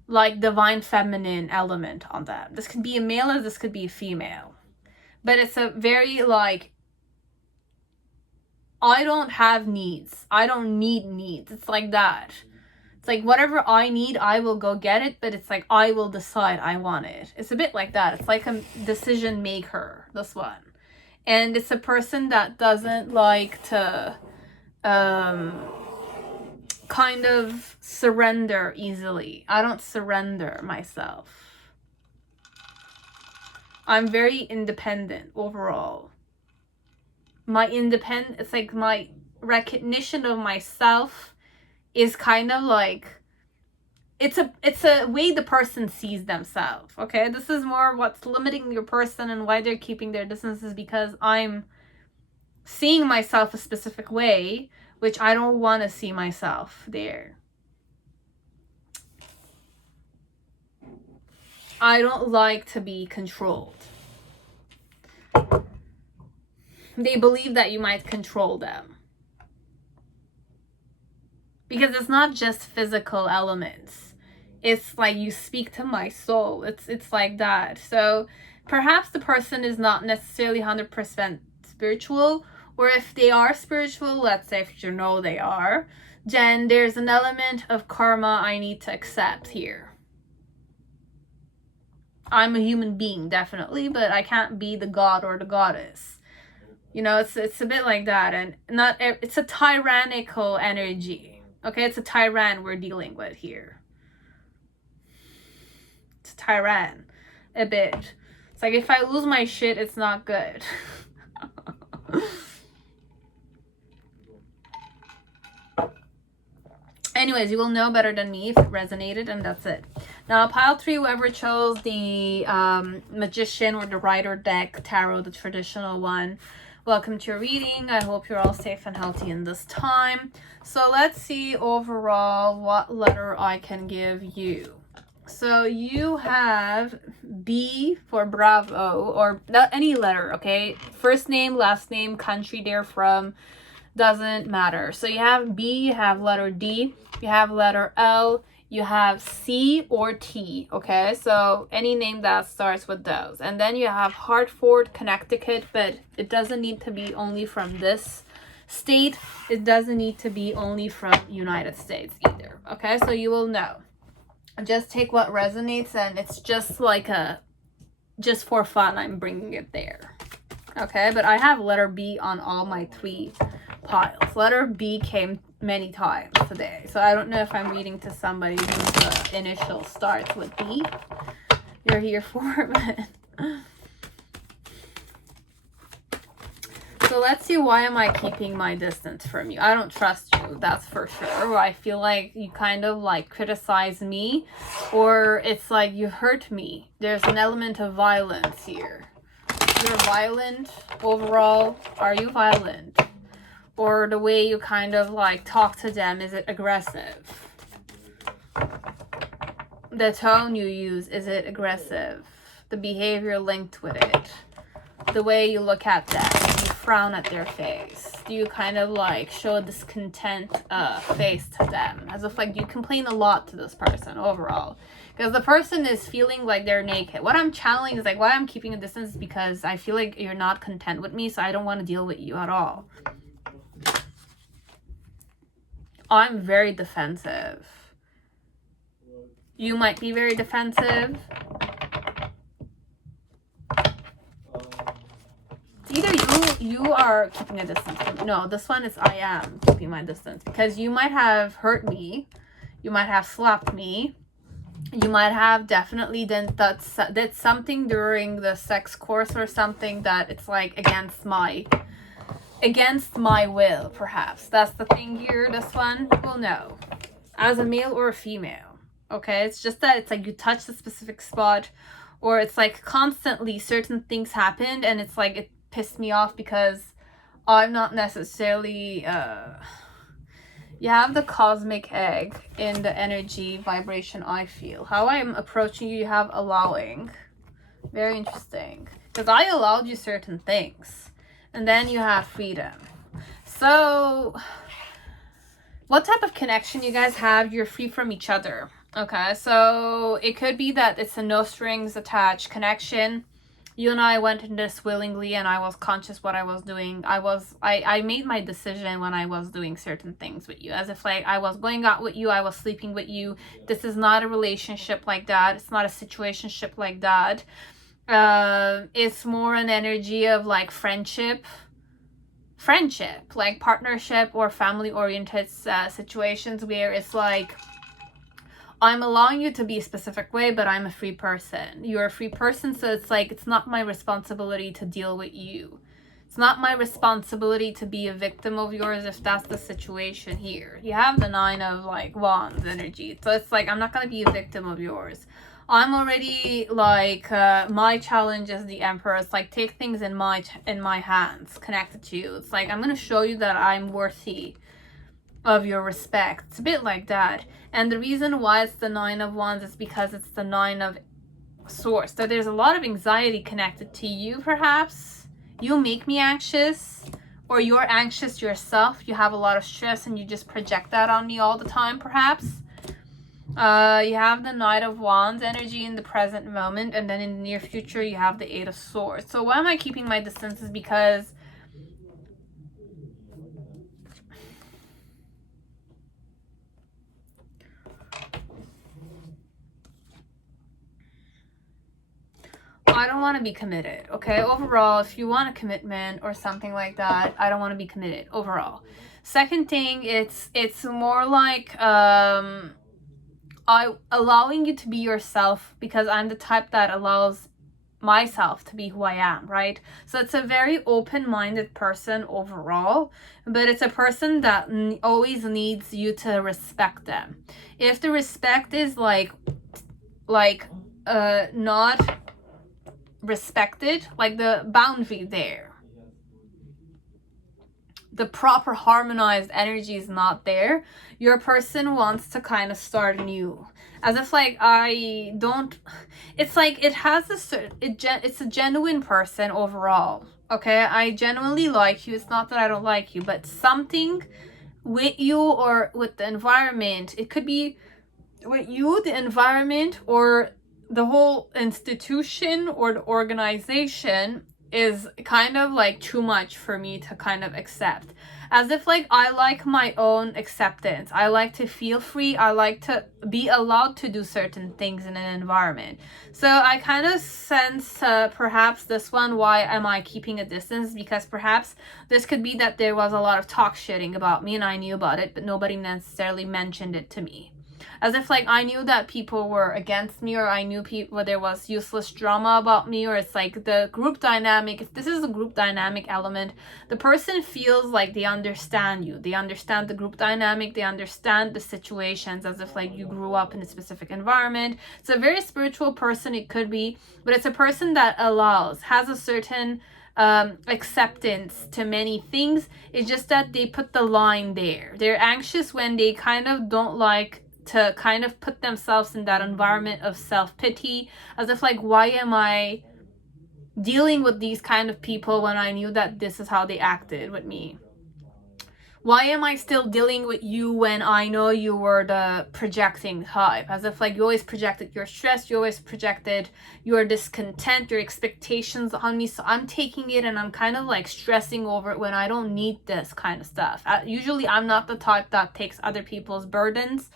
like divine feminine element on them. This could be a male or this could be a female. But it's a very like, I don't have needs. I don't need needs. It's like that. It's like whatever I need, I will go get it. But it's like I will decide I want it. It's a bit like that. It's like a decision maker, this one. And it's a person that doesn't like to kind of surrender easily. I don't surrender myself. I'm very independent overall. It's like my recognition of myself is kind of like, it's a way the person sees themselves. Okay, this is more what's limiting your person and why they're keeping their distance, is because I'm seeing myself a specific way, which I don't want to see myself there. I don't like to be controlled. They believe that you might control them. Because it's not just physical elements. It's like you speak to my soul. It's like that. So perhaps the person is not necessarily 100% spiritual. Or if they are spiritual, let's say if you know they are, then there's an element of karma I need to accept here. I'm a human being, definitely, but I can't be the god or the goddess. You know, it's a bit like that, and it's a tyrannical energy. Okay, it's a tyrant we're dealing with here. It's a tyrant, a bit. It's like if I lose my shit, it's not good. Anyways, you will know better than me if it resonated, and that's it. Now, pile 3, whoever chose the Magician or the Rider deck tarot, the traditional one, welcome to your reading. I hope you're all safe and healthy in this time. So let's see overall what letter I can give you. So you have B for Bravo, or any letter, okay? First name, last name, country they're from, doesn't matter. So you have B, you have letter D, you have letter L, you have C or T, okay? So any name that starts with those. And then you have Hartford, Connecticut, but it doesn't need to be only from this state. It doesn't need to be only from United States either, okay? So you will know. Just take what resonates, and it's just like just for fun, I'm bringing it there, okay? But I have letter B on all my 3 piles. Letter B came many times today, so I don't know if I'm reading to somebody whose initial starts with B. You're here for, but so let's see, why am I keeping my distance from you? I don't trust you, that's for sure. I feel like you kind of like criticize me, or it's like you hurt me. There's an element of violence here. You're violent overall. Are you violent? Or the way you kind of like talk to them, is it aggressive? The tone you use, is it aggressive? The behavior linked with it. The way you look at them, you frown at their face. Do you kind of like show a discontent face to them? As if like you complain a lot to this person overall. Because the person is feeling like they're naked. What I'm channeling is like, why I'm keeping a distance is because I feel like you're not content with me, so I don't want to deal with you at all. I'm very defensive. You might be very defensive. It's either you you are keeping a distance from me. No, this one is I am keeping my distance, because you might have hurt me, you might have slapped me, you might have definitely did something during the sex course or something that it's like against my will, perhaps. That's the thing here. This one will know, as a male or a female. Okay, it's just that it's like you touch the specific spot, or it's like constantly certain things happened and it's like it pissed me off because I'm not necessarily you have the cosmic egg in the energy vibration. I feel how I'm approaching you, you have allowing. Very interesting, because I allowed you certain things and then you have freedom. So what type of connection you guys have? You're free from each other. Okay, so it could be that it's a no strings attached connection. You and I went into this willingly, and I was conscious what I was doing. I made my decision when I was doing certain things with you, as if like I was going out with you, I was sleeping with you. This is not a relationship like that. It's not a situationship like that. It's more an energy of like friendship, like partnership or family oriented situations where it's like, I'm allowing you to be a specific way, but I'm a free person. You're a free person, so it's like, it's not my responsibility to deal with you. It's not my responsibility to be a victim of yours if that's the situation here. You have the 9 of like wands energy. So it's like, I'm not going to be a victim of yours. I'm already like, my challenge as the Emperor is like, take things in my hands, connected to you. It's like, I'm going to show you that I'm worthy of your respect. It's a bit like that. And the reason why it's the 9 of wands is because it's the 9 of swords. So there's a lot of anxiety connected to you, perhaps. You make me anxious, or you're anxious yourself. You have a lot of stress and you just project that on me all the time, perhaps. You have the Knight of Wands energy in the present moment, and then in the near future you have the 8 of Swords. So why am I keeping my distance is because I don't want to be committed, okay? Overall, if you want a commitment or something like that, I don't want to be committed overall. Second thing, it's more like allowing you to be yourself, because I'm the type that allows myself to be who I am, right? So it's a very open-minded person overall, but it's a person that always needs you to respect them. If the respect is like not respected, like the boundary there, the proper harmonized energy is not there, your person wants to kind of start anew, as if like I don't, it's like it has a certain, it's a genuine person overall, okay? I genuinely like you. It's not that I don't like you, but something with you or with the environment, it could be with you, the environment, or the whole institution or the organization is kind of like too much for me to kind of accept. As if like I like my own acceptance. I like to feel free. I like to be allowed to do certain things in an environment. So I kind of sense perhaps this one, why am I keeping a distance? Because perhaps this could be that there was a lot of talk shitting about me and I knew about it, but nobody necessarily mentioned it to me. As if like I knew that people were against me, or I knew there was useless drama about me, or it's like the group dynamic. If this is a group dynamic element, the person feels like they understand you. They understand the group dynamic. They understand the situations, as if like you grew up in a specific environment. It's a very spiritual person, it could be, but it's a person that has a certain acceptance to many things. It's just that they put the line there. They're anxious when they kind of don't like to kind of put themselves in that environment of self-pity, as if like, why am I dealing with these kind of people when I knew that this is how they acted with me? Why am I still dealing with you when I know you were the projecting type? As if like you always projected your stress, you always projected your discontent, your expectations on me. So I'm taking it and I'm kind of like stressing over it when I don't need this kind of stuff. Usually I'm not the type that takes other people's burdens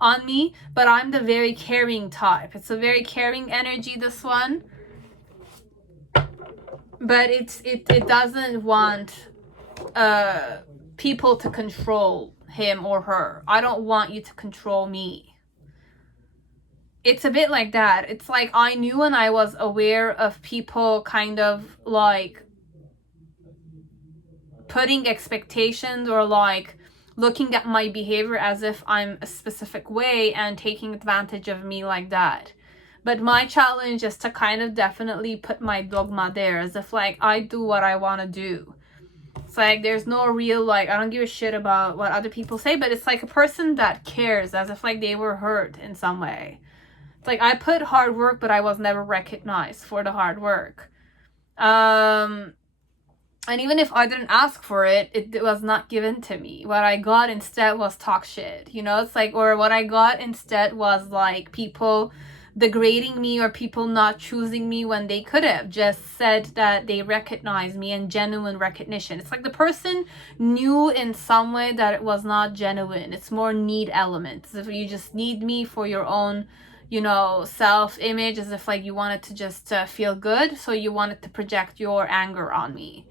on me, but I'm the very caring type. It's a very caring energy, this one. but it doesn't want people to control him or her. I don't want you to control me. It's a bit like that. It's like I knew and I was aware of people kind of like putting expectations or like looking at my behavior as if I'm a specific way and taking advantage of me like that. But my challenge is to kind of definitely put my dogma there, as if like I do what I want to do. It's like there's no real like, I don't give a shit about what other people say, but it's like a person that cares, as if like they were hurt in some way. It's like I put hard work, but I was never recognized for the hard work. And even if I didn't ask for it, it was not given to me. What I got instead was talk shit. You know, it's like, or what I got instead was like people degrading me or people not choosing me when they could have just said that they recognize me, and genuine recognition. It's like the person knew in some way that it was not genuine. It's more need elements. If you just need me for your own, you know, self-image, as if like you wanted to just feel good, so you wanted to project your anger on me.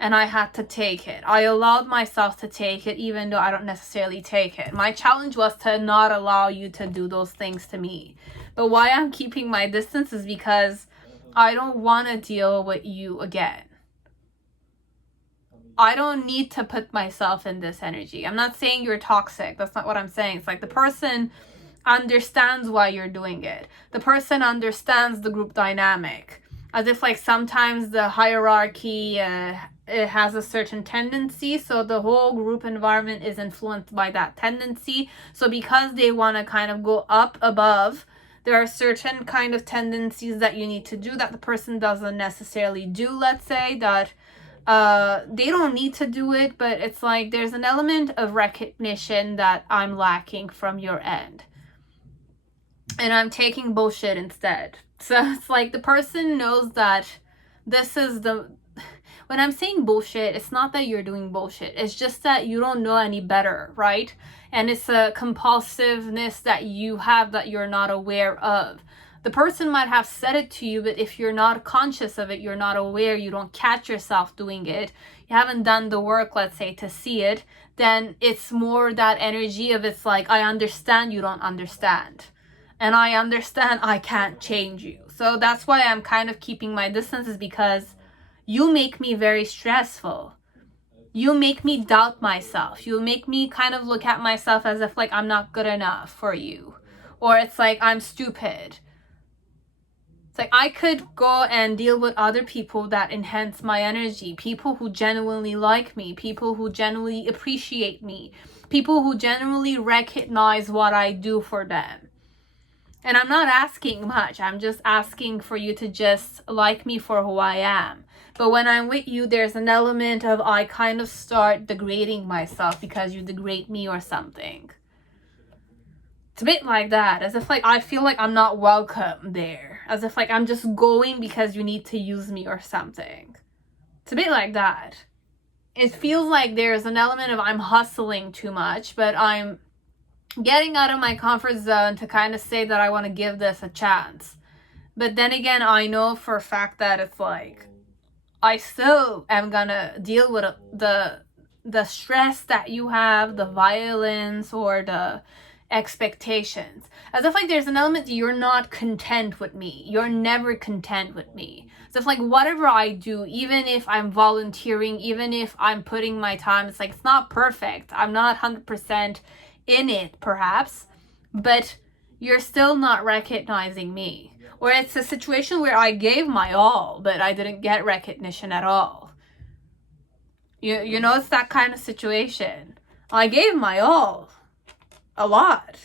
And I had to take it. I allowed myself to take it, even though I don't necessarily take it. My challenge was to not allow you to do those things to me. But why I'm keeping my distance is because I don't want to deal with you again. I don't need to put myself in this energy. I'm not saying you're toxic. That's not what I'm saying. It's like the person understands why you're doing it. The person understands the group dynamic. As if like sometimes the hierarchy it has a certain tendency, so the whole group environment is influenced by that tendency. So because they want to kind of go up above, there are certain kind of tendencies that you need to do that the person doesn't necessarily do. Let's say that they don't need to do it, but it's like there's an element of recognition that I'm lacking from your end, and I'm taking bullshit instead. So it's like the person knows that this is the, when I'm saying bullshit, it's not that you're doing bullshit. It's just that you don't know any better, right? And it's a compulsiveness that you have that you're not aware of. The person might have said it to you, but if you're not conscious of it, you're not aware, you don't catch yourself doing it, you haven't done the work, let's say, to see it, then it's more that energy of it's like, I understand you don't understand. And I understand I can't change you. So that's why I'm kind of keeping my distance, is because you make me very stressful. You make me doubt myself. You make me kind of look at myself as if like I'm not good enough for you. Or it's like I'm stupid. It's like I could go and deal with other people that enhance my energy. People who genuinely like me. People who genuinely appreciate me. People who genuinely recognize what I do for them. And I'm not asking much. I'm just asking for you to just like me for who I am. But when I'm with you, there's an element of I kind of start degrading myself because you degrade me or something. It's a bit like that. As if like I feel like I'm not welcome there. As if like I'm just going because you need to use me or something. It's a bit like that. It feels like there's an element of I'm hustling too much, but I'm getting out of my comfort zone to kind of say that I want to give this a chance. But then again, I know for a fact that it's like I still am gonna deal with the stress that you have, the violence or the expectations. As if like there's an element that you're not content with me. You're never content with me. So if like whatever I do, even if I'm volunteering, even if I'm putting my time, it's like it's not perfect. I'm not 100% in it perhaps, but you're still not recognizing me. Or it's a situation where I gave my all, but I didn't get recognition at all. You know, it's that kind of situation. I gave my all. A lot.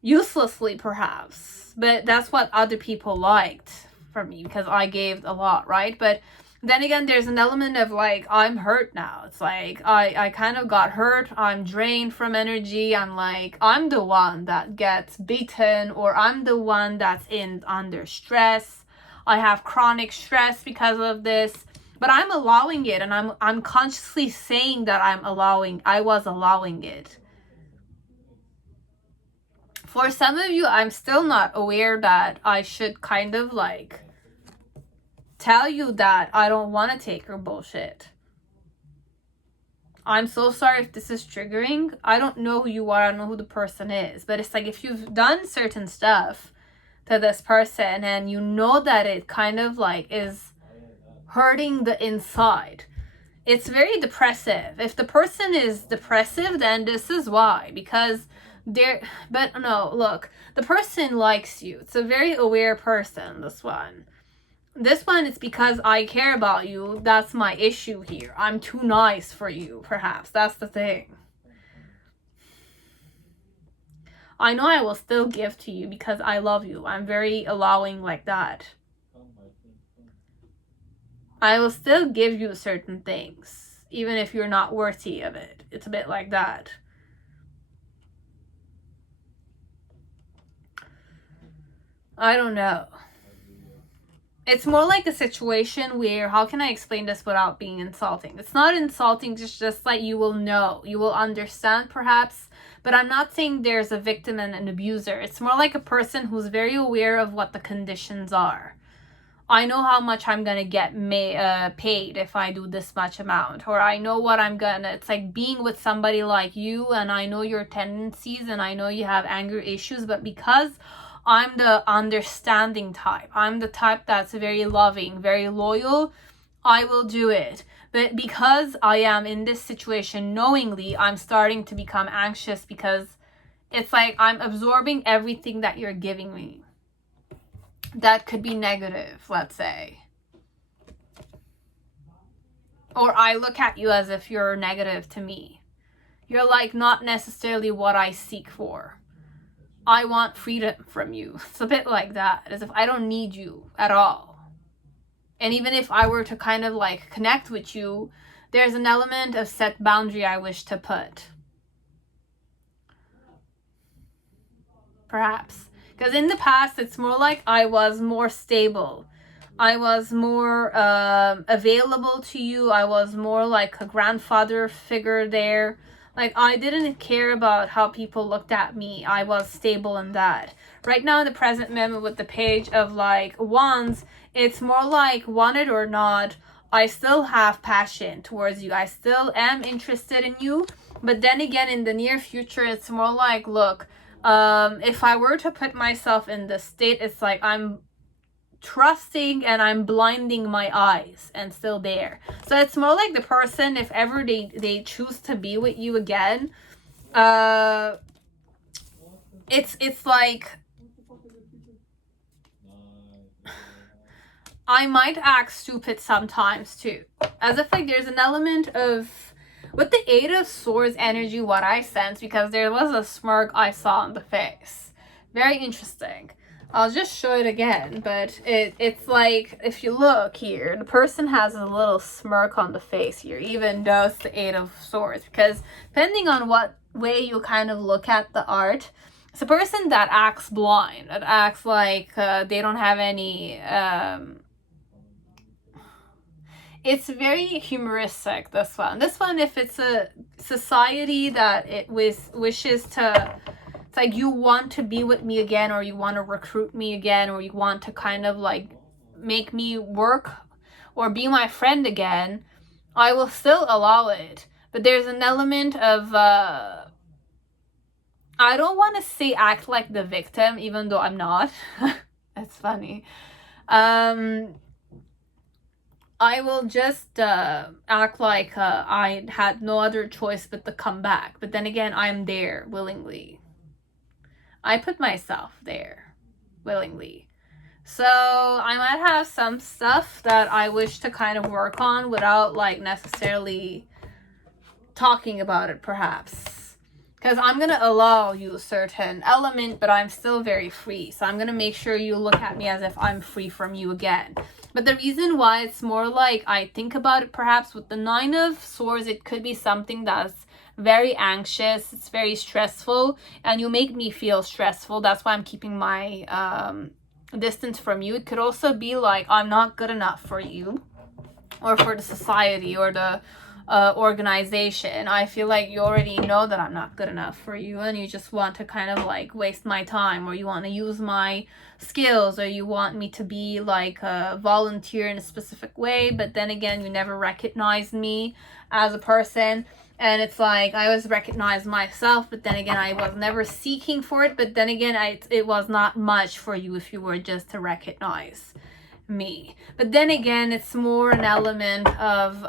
Uselessly perhaps. But that's what other people liked from me, because I gave a lot, right? But then again, there's an element of like, I'm hurt now. It's like, I kind of got hurt. I'm drained from energy. I'm like, I'm the one that gets beaten, or I'm the one that's under stress. I have chronic stress because of this. But I'm allowing it, and I'm consciously saying that I was allowing it. For some of you, I'm still not aware that I should kind of like tell you that I don't want to take your bullshit. I'm so sorry if this is triggering. I don't know who you are. I don't know who the person is. But it's like if you've done certain stuff to this person and you know that it kind of like is hurting the inside, it's very depressive. If the person is depressive, then this is why. Because but no, look, the person likes you. It's a very aware person, this one. This one is because I care about you. That's my issue here. I'm too nice for you, perhaps. That's the thing. I know I will still give to you because I love you. I'm very allowing like that. I will still give you certain things, even if you're not worthy of it. It's a bit like that. I don't know. It's more like a situation where, how can I explain this without being insulting? It's not insulting, it's just like you will know, you will understand perhaps, but I'm not saying there's a victim and an abuser. It's more like a person who's very aware of what the conditions are. I know how much I'm gonna get paid if I do this much amount, or I know what I'm gonna, it's like being with somebody like you and I know your tendencies and I know you have anger issues, but because I'm the understanding type, I'm the type that's very loving, very loyal, I will do it. But because I am in this situation knowingly, I'm starting to become anxious because it's like I'm absorbing everything that you're giving me. That could be negative, let's say. Or I look at you as if you're negative to me. You're like not necessarily what I seek for. I want freedom from you. It's a bit like that, as if I don't need you at all. And even if I were to kind of like connect with you, there's an element of set boundary I wish to put. Perhaps. Because in the past, it's more like I was more stable. I was more available to you. I was more like a grandfather figure there. Like, I didn't care about how people looked at me. I was stable in that. Right now, in the present moment with the page of, like, wands, it's more like, want it or not, I still have passion towards you. I still am interested in you. But then again, in the near future, it's more like, look, if I were to put myself in this state, it's like I'm trusting and I'm blinding my eyes and still there. So it's more like the person, if ever they choose to be with you again, it's like I might act stupid sometimes too, as if like there's an element of, with the Eight of Swords energy, what I sense, because there was a smirk I saw on the face. Very interesting. I'll just show it again, but it's like, if you look here, the person has a little smirk on the face here, even though it's the Eight of Swords, because depending on what way you kind of look at the art, it's a person that acts blind, that acts like they don't have any, it's very humoristic, this one. This one, if it's a society that it wishes to, it's like you want to be with me again, or you want to recruit me again, or you want to kind of like make me work or be my friend again, I will still allow it. But there's an element of, I don't want to say act like the victim, even though I'm not. That's funny. I will just act like I had no other choice but to come back. But then again, I'm there willingly. I put myself there willingly. So I might have some stuff that I wish to kind of work on without like necessarily talking about it, perhaps. Because I'm going to allow you a certain element, but I'm still very free. So I'm going to make sure you look at me as if I'm free from you again. But the reason why it's more like I think about it, perhaps with the Nine of Swords, it could be something that's very anxious, it's very stressful, and you make me feel stressful. That's why I'm keeping my distance from you. It could also be like I'm not good enough for you, or for the society, or the organization. I feel like you already know that I'm not good enough for you, and you just want to kind of like waste my time, or you want to use my skills, or you want me to be like a volunteer in a specific way, but then again, you never recognize me as a person. And it's like I always recognize myself, but then again, I was never seeking for it. But then again, it was not much for you if you were just to recognize me. But then again, it's more an element of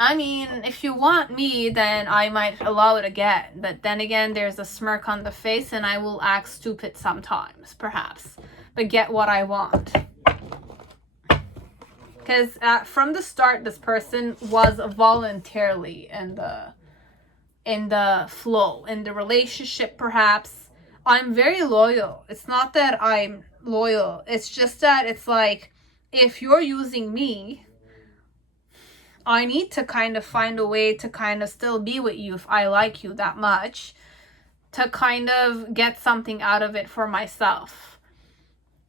I mean, if you want me, then I might allow it again. But then again, there's a smirk on the face, and I will act stupid sometimes, perhaps, but get what I want. Because from the start, this person was voluntarily in the flow, in the relationship, perhaps. I'm very loyal. It's not that I'm loyal. It's just that it's like, if you're using me, I need to kind of find a way to kind of still be with you if I like you that much, to kind of get something out of it for myself.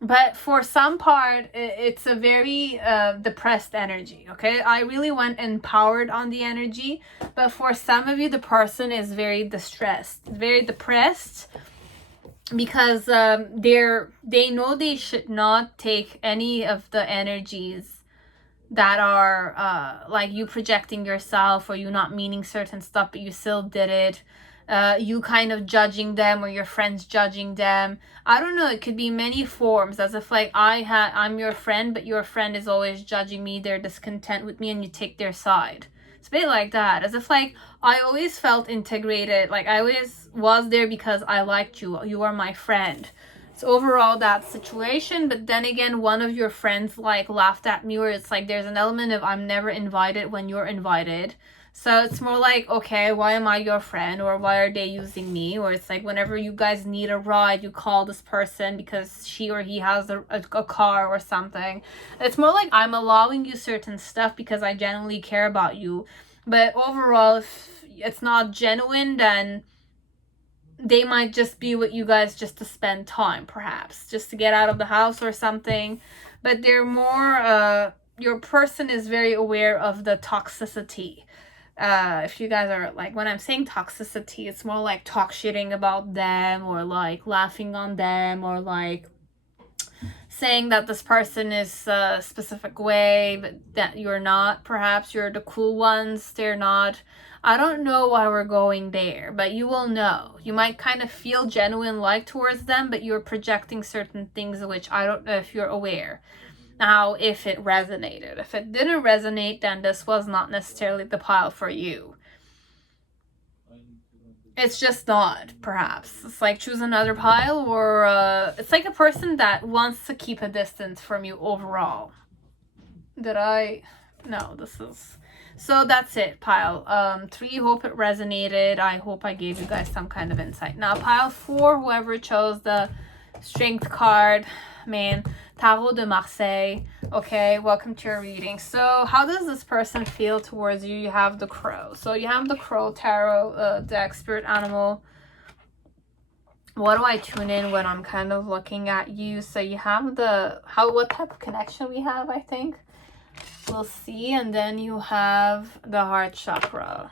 But for some part, it's a very depressed energy, okay? I really went empowered on the energy, but for some of you, the person is very distressed, very depressed, because they know they should not take any of the energies that are like you projecting yourself, or you not meaning certain stuff, but you still did it. You kind of judging them, or your friends judging them. I don't know, it could be many forms, as if like I'm your friend, but your friend is always judging me, they're discontent with me, and you take their side. It's a bit like that, as if like I always felt integrated, like I always was there because I liked you, you are my friend. It's overall that situation. But then again, one of your friends like laughed at me, or it's like there's an element of I'm never invited when you're invited. So it's more like, okay, why am I your friend? Or why are they using me? Or it's like whenever you guys need a ride, you call this person because she or he has a car or something. It's more like I'm allowing you certain stuff because I genuinely care about you. But overall, if it's not genuine, then they might just be with you guys just to spend time, perhaps. Just to get out of the house or something. But they're more, your person is very aware of the toxicity. If you guys are like, when I'm saying toxicity, it's more like talk shitting about them, or like laughing on them, or like saying that this person is a specific way, but that you're not. Perhaps you're the cool ones, they're not. I don't know why we're going there, but you will know. You might kind of feel genuine like towards them, but you're projecting certain things, which I don't know if you're aware. Now, if it resonated. If it didn't resonate, then this was not necessarily the pile for you. It's just not, perhaps. It's like choose another pile, or it's like a person that wants to keep a distance from you overall. No, this is... So that's it, pile 3. Hope it resonated. I hope I gave you guys some kind of insight. Now, pile 4, whoever chose the strength card, man, Tarot de Marseille. Okay, welcome to your reading. So how does this person feel towards you? You have the crow. So you have the crow tarot deck, spirit animal. What do I tune in when I'm kind of looking at you? So you have the what type of connection we have, I think. We'll see. And then you have the heart chakra.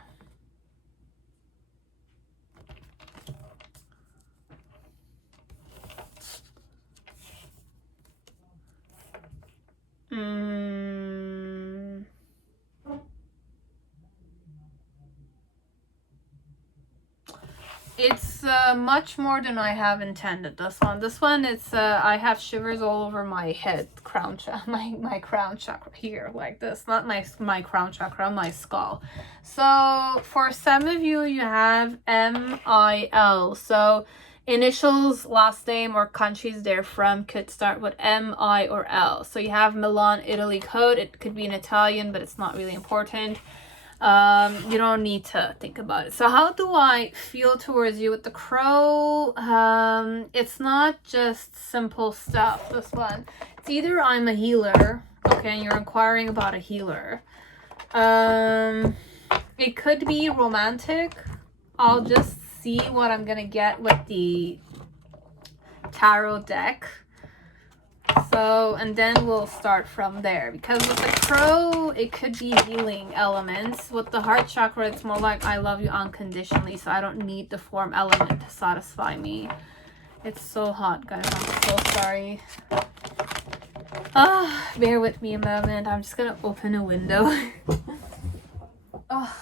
It's much more than I have intended. This one, it's I have shivers all over my head, crown my crown chakra here, like this. Not my crown chakra, my skull. So for some of you, you have MIL. So initials, last name, or countries they're from could start with M, I, or L. So you have Milan, Italy code. It could be in Italian, but it's not really important. You don't need to think about it. So how do I feel towards you with the crow? It's not just simple stuff, this one. It's either I'm a healer, okay, and you're inquiring about a healer. It could be romantic. I'll just see what I'm gonna get with the tarot deck. So, and then we'll start from there. Because with the crow, it could be healing elements. With the heart chakra, it's more like I love you unconditionally, so I don't need the form element to satisfy me. It's so hot, guys. I'm so sorry. Bear with me a moment. I'm just gonna open a window. Oh.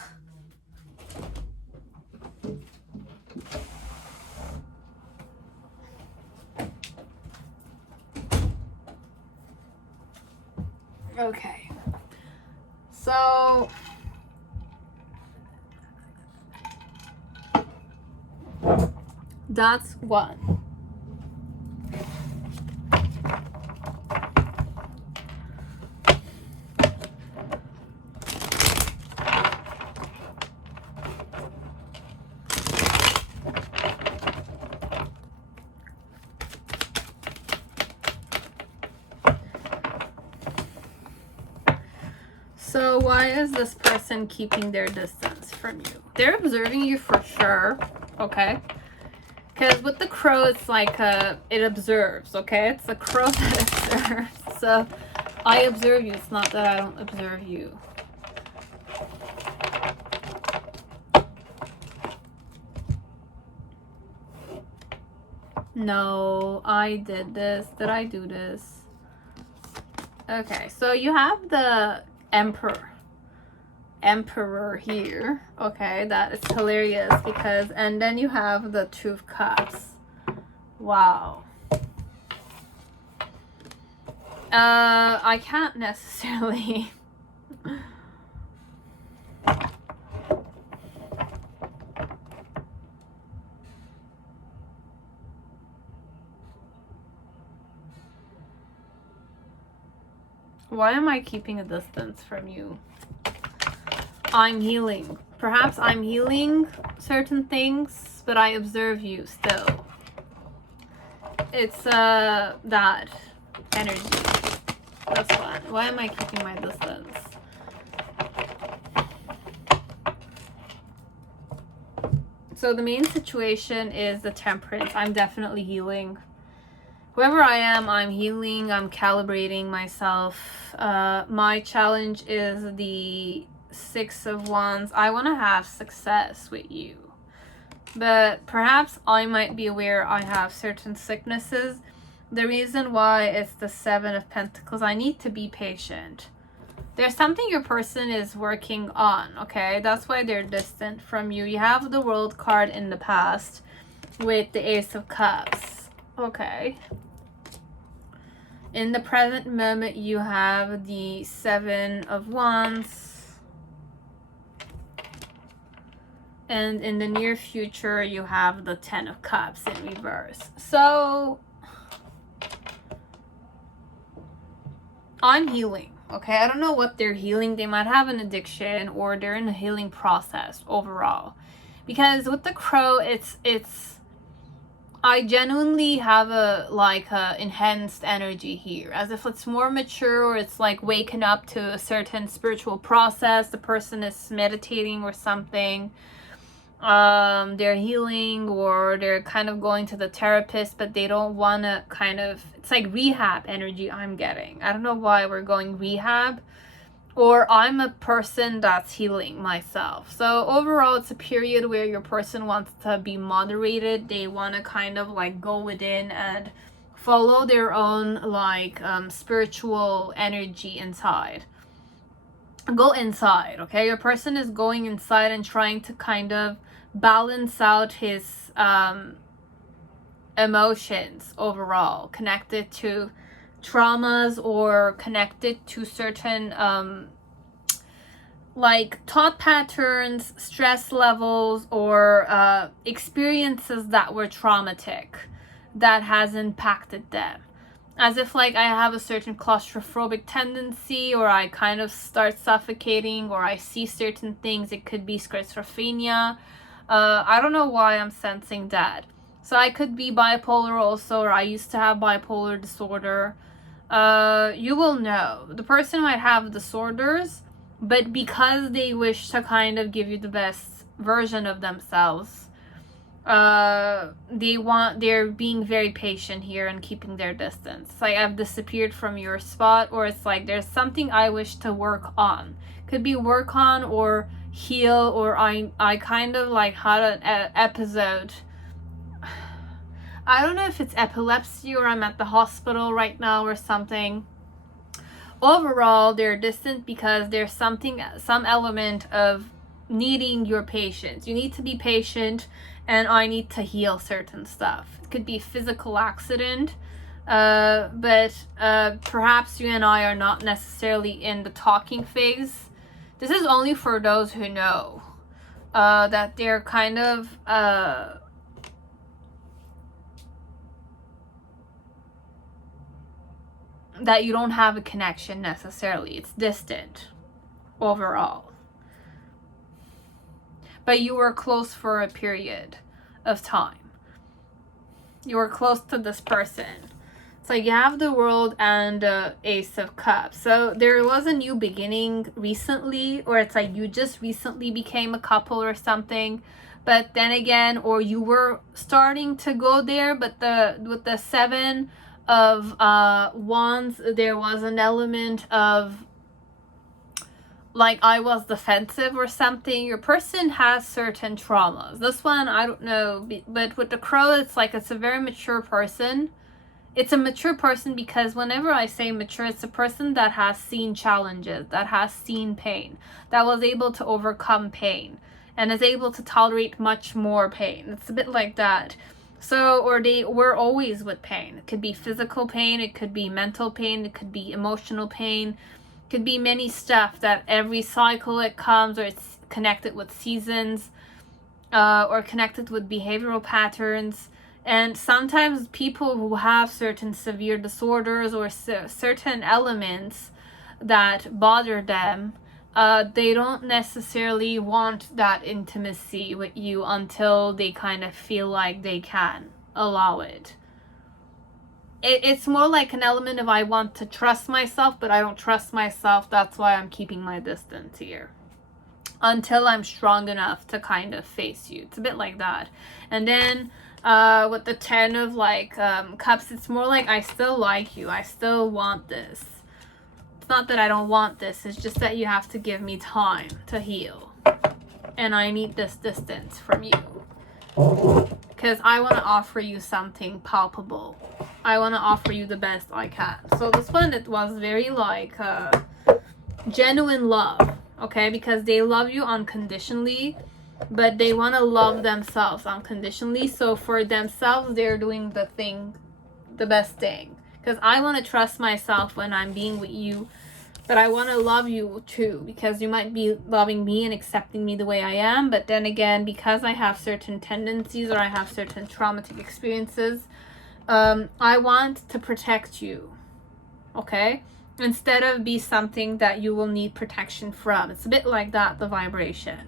Okay. So that's one. So why is this person keeping their distance from you? They're observing you for sure, okay? Because with the crow, it's like it observes, okay? It's a crow that observes. So I observe you. It's not that I don't observe you. No, I did this. Did I do this? Okay, so you have the emperor here. Okay, that is hilarious because, and then you have the two of cups. Wow. I can't necessarily why am I keeping a distance from you? I'm healing. Perhaps I'm healing certain things, but I observe you still. It's that energy. That's one. Why am I keeping my distance? So the main situation is the temperance. I'm definitely healing. Whoever I am, I'm healing. I'm calibrating myself. My challenge is the Six of Wands. I want to have success with you. But perhaps I might be aware I have certain sicknesses. The reason why it's the Seven of Pentacles, I need to be patient. There's something your person is working on, okay? That's why they're distant from you. You have the World card in the past with the Ace of Cups. Okay. In the present moment, you have the Seven of Wands. And in the near future, you have the Ten of Cups in reverse. So, I'm healing, okay? I don't know what they're healing. They might have an addiction or they're in a healing process overall. Because with the crow, it's I genuinely have a enhanced energy here, as if it's more mature, or it's like waking up to a certain spiritual process. The person is meditating or something. They're healing, or they're kind of going to the therapist, but they don't want to it's like rehab energy I'm getting. I don't know why we're going rehab. Or I'm a person that's healing myself. So overall, it's a period where your person wants to be moderated. They want to kind of like go within and follow their own spiritual energy inside. Go inside, okay? Your person is going inside and trying to kind of balance out his emotions overall, connected to traumas or connected to certain thought patterns, stress levels, or experiences that were traumatic that has impacted them. As if I have a certain claustrophobic tendency, or I kind of start suffocating, or I see certain things. It could be schizophrenia. I don't know why I'm sensing that. So I could be bipolar also, or I used to have bipolar disorder. You will know. The person might have disorders, but because they wish to kind of give you the best version of themselves, they're being very patient here and keeping their distance. It's like I've disappeared from your spot, or it's like there's something I wish to work on. Could be work on or heal, or I kind of like had an episode. I don't know if it's epilepsy or I'm at the hospital right now or something. Overall, they're distant because there's some element of needing your patience. You need to be patient, and I need to heal certain stuff. It could be physical accident, but perhaps you and I are not necessarily in the talking phase. This is only for those who know that they're kind of that you don't have a connection necessarily. It's distant overall. But you were close for a period of time. You were close to this person. So you have the World and the Ace of Cups. So there was a new beginning recently, or it's like you just recently became a couple or something. But then again, or you were starting to go there, but with the Seven of Wands, there was an element of like I was defensive or something. Your person has certain traumas. This one, I don't know, but with the Crow, it's like it's a very mature person. It's a mature person because whenever I say mature, it's a person that has seen challenges, that has seen pain, that was able to overcome pain, and is able to tolerate much more pain. It's a bit like that. So, or they were always with pain. It could be physical pain, it could be mental pain, it could be emotional pain, it could be many stuff that every cycle it comes, or it's connected with seasons, or connected with behavioral patterns. And sometimes people who have certain severe disorders or certain elements that bother them, they don't necessarily want that intimacy with you until they kind of feel like they can allow it. It's more like an element of I want to trust myself, but I don't trust myself. That's why I'm keeping my distance here until I'm strong enough to kind of face you. It's a bit like that. And then with the 10 of like cups, it's more like I still like you. I still want this. It's not that I don't want this. It's just that you have to give me time to heal. And I need this distance from you. Because I want to offer you something palpable. I want to offer you the best I can. So this one, it was very like genuine love. Okay? Because they love you unconditionally. But they want to love themselves unconditionally. So for themselves, they're doing the best thing. Because I want to trust myself when I'm being with you. But I want to love you too. Because you might be loving me and accepting me the way I am. But then again, because I have certain tendencies or I have certain traumatic experiences, I want to protect you. Okay? Instead of be something that you will need protection from. It's a bit like that, the vibration.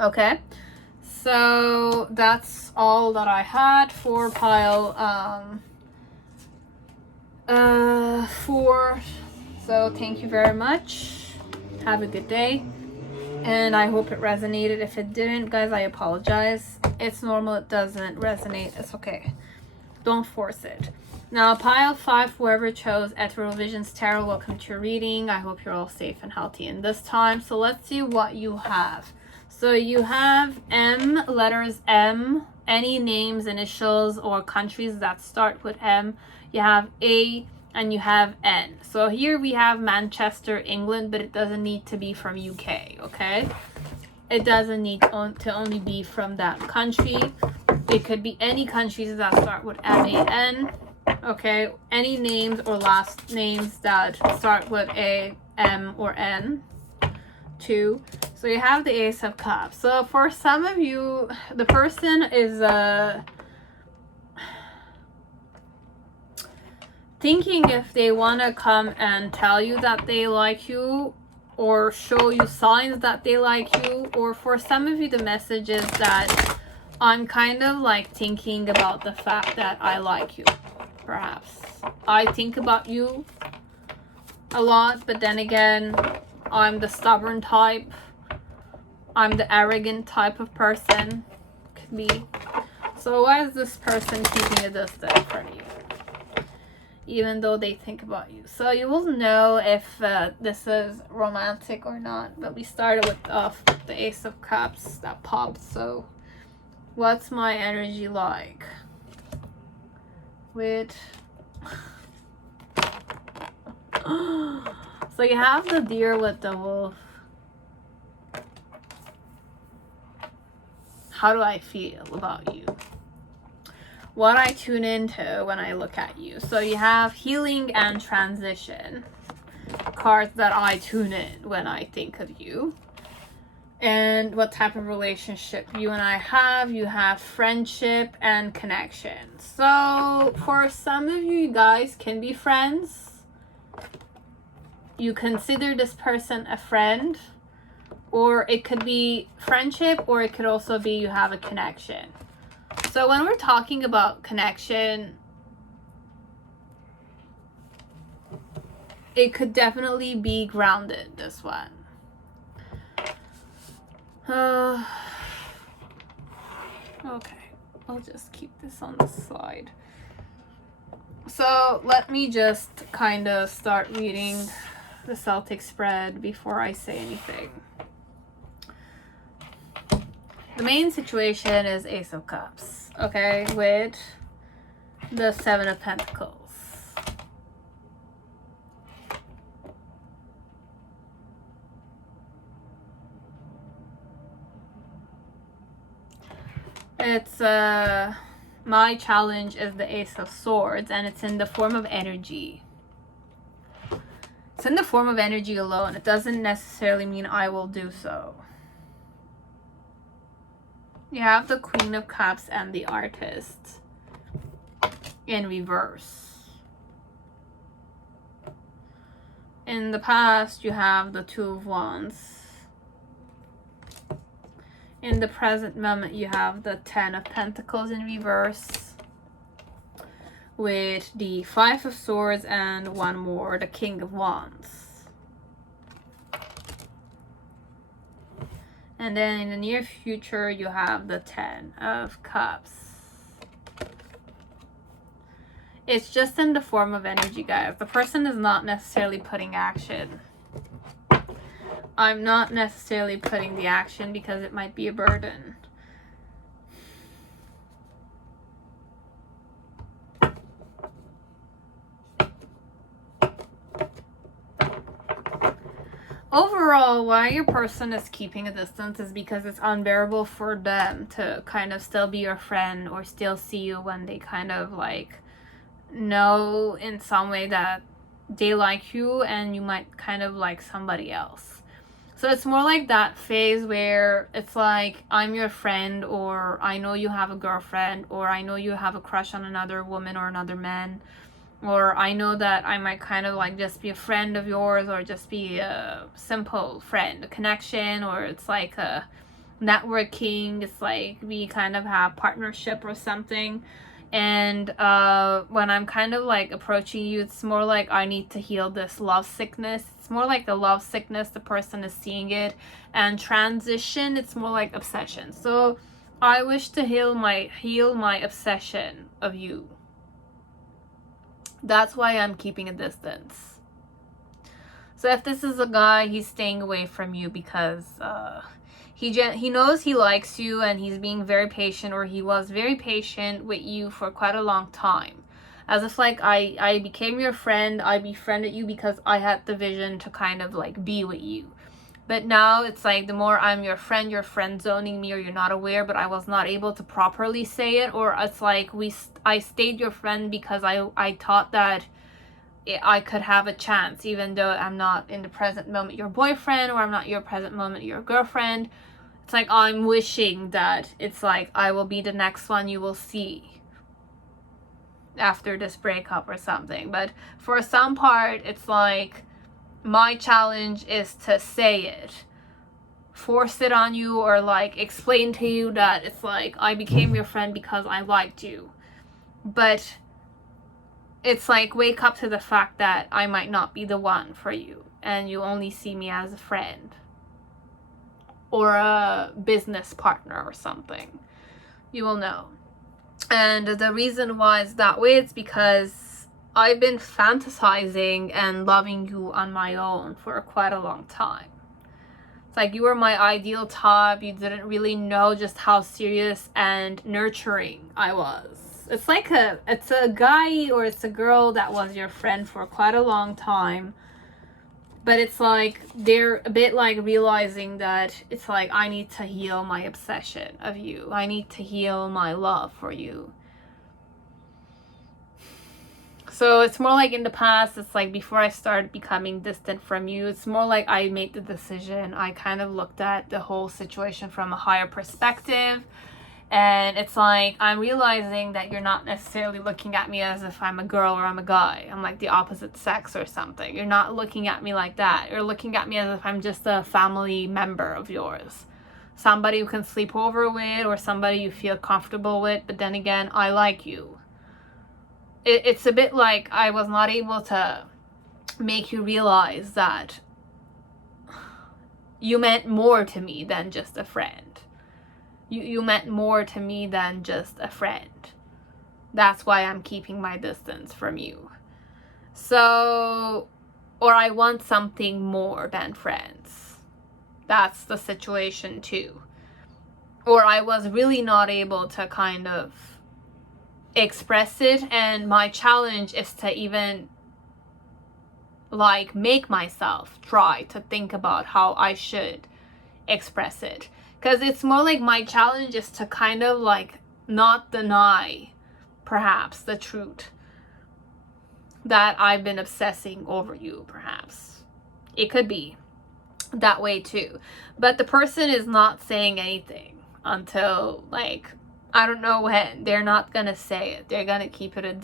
Okay, so that's all that I had for pile 4. So thank you very much. Have a good day. And I hope it resonated. If it didn't, guys, I apologize. It's normal. It doesn't resonate. It's okay. Don't force it. Now, pile 5, whoever chose Ethereal Visions Tarot, welcome to your reading. I hope you're all safe and healthy in this time. So let's see what you have. So you have M, letters M, any names, initials, or countries that start with M. You have A, and you have N. So here we have Manchester, England, but it doesn't need to be from UK, okay? It doesn't need to only be from that country. It could be any countries that start with M-A-N, okay? Any names or last names that start with A, M, or N. 2. So you have the Ace of Cups. So for some of you, the person is thinking if they want to come and tell you that they like you or show you signs that they like you. Or for some of you, the message is that I'm kind of like thinking about the fact that I like you, perhaps. I think about you a lot, but then again, I'm the stubborn type. I'm the arrogant type of person. be. So why is this person keeping a distance from you? Even though they think about you. So you will know if this is romantic or not. But we started with the Ace of Cups that popped. So what's my energy like? With... So you have the Deer with the Wolf. How do I feel about you? What I tune into when I look at you. So you have Healing and Transition. Cards that I tune in when I think of you. And what type of relationship you and I have. You have Friendship and Connection. So for some of you guys can be friends. You consider this person a friend. Or it could be friendship, or it could also be you have a connection. So when we're talking about connection, it could definitely be grounded, this one. Okay, I'll just keep this on the side. So let me just kind of start reading the Celtic spread before I say anything. The main situation is Ace of Cups, okay, with the Seven of Pentacles. It's, my challenge is the Ace of Swords, and it's in the form of energy. It's in the form of energy alone. It doesn't necessarily mean I will do so. You have the Queen of Cups and the Artist in reverse. In the past, you have the Two of Wands. In the present moment, you have the Ten of Pentacles in reverse. With the Five of Swords and one more, the King of Wands. And then in the near future, you have the Ten of Cups. It's just in the form of energy, guys. The person is not necessarily putting action. I'm not necessarily putting the action because it might be a burden. Overall, why your person is keeping a distance is because it's unbearable for them to kind of still be your friend or still see you when they kind of like know in some way that they like you and you might kind of like somebody else. So it's more like that phase where it's like, I'm your friend, or I know you have a girlfriend, or I know you have a crush on another woman or another man. Or I know that I might kind of like just be a friend of yours, or just be a simple friend, a connection, or it's like a networking. It's like we kind of have partnership or something. And when I'm kind of like approaching you, it's more like I need to heal this love sickness. It's more like the love sickness, the person is seeing it. And transition, it's more like obsession. So I wish to heal my obsession of you. That's why I'm keeping a distance. So if this is a guy, he's staying away from you because he knows he likes you and he's being very patient, or he was very patient with you for quite a long time. As if like I became your friend, I befriended you because I had the vision to kind of like be with you. But now it's like the more I'm your friend, you're friend zoning me, or you're not aware, but I was not able to properly say it. Or it's like I stayed your friend because I thought that I could have a chance, even though I'm not in the present moment your boyfriend, or I'm not your present moment your girlfriend. It's like I'm wishing that it's like I will be the next one you will see after this breakup or something. But for some part, it's like my challenge is to say it, force it on you, or like explain to you that it's like I became your friend because I liked you. But it's like wake up to the fact that I might not be the one for you and you only see me as a friend or a business partner or something. You will know. And the reason why it's that way is because I've been fantasizing and loving you on my own for quite a long time. It's like you were my ideal type. You didn't really know just how serious and nurturing I was. It's like it's a guy or it's a girl that was your friend for quite a long time. But it's like they're a bit like realizing that it's like, I need to heal my obsession of you. I need to heal my love for you. So it's more like in the past, it's like before I started becoming distant from you, it's more like I made the decision. I kind of looked at the whole situation from a higher perspective. And it's like, I'm realizing that you're not necessarily looking at me as if I'm a girl or I'm a guy. I'm like the opposite sex or something. You're not looking at me like that. You're looking at me as if I'm just a family member of yours. Somebody you can sleep over with or somebody you feel comfortable with. But then again, I like you. It's a bit like I was not able to make you realize that you meant more to me than just a friend. You meant more to me than just a friend. That's why I'm keeping my distance from you. So, or I want something more than friends. That's the situation too. Or I was really not able to kind of express it, and my challenge is to even like make myself try to think about how I should express it. Because it's more like my challenge is to kind of like not deny perhaps the truth that I've been obsessing over you, perhaps. It could be that way too. But the person is not saying anything until like, I don't know when. They're not gonna say it. They're gonna keep it at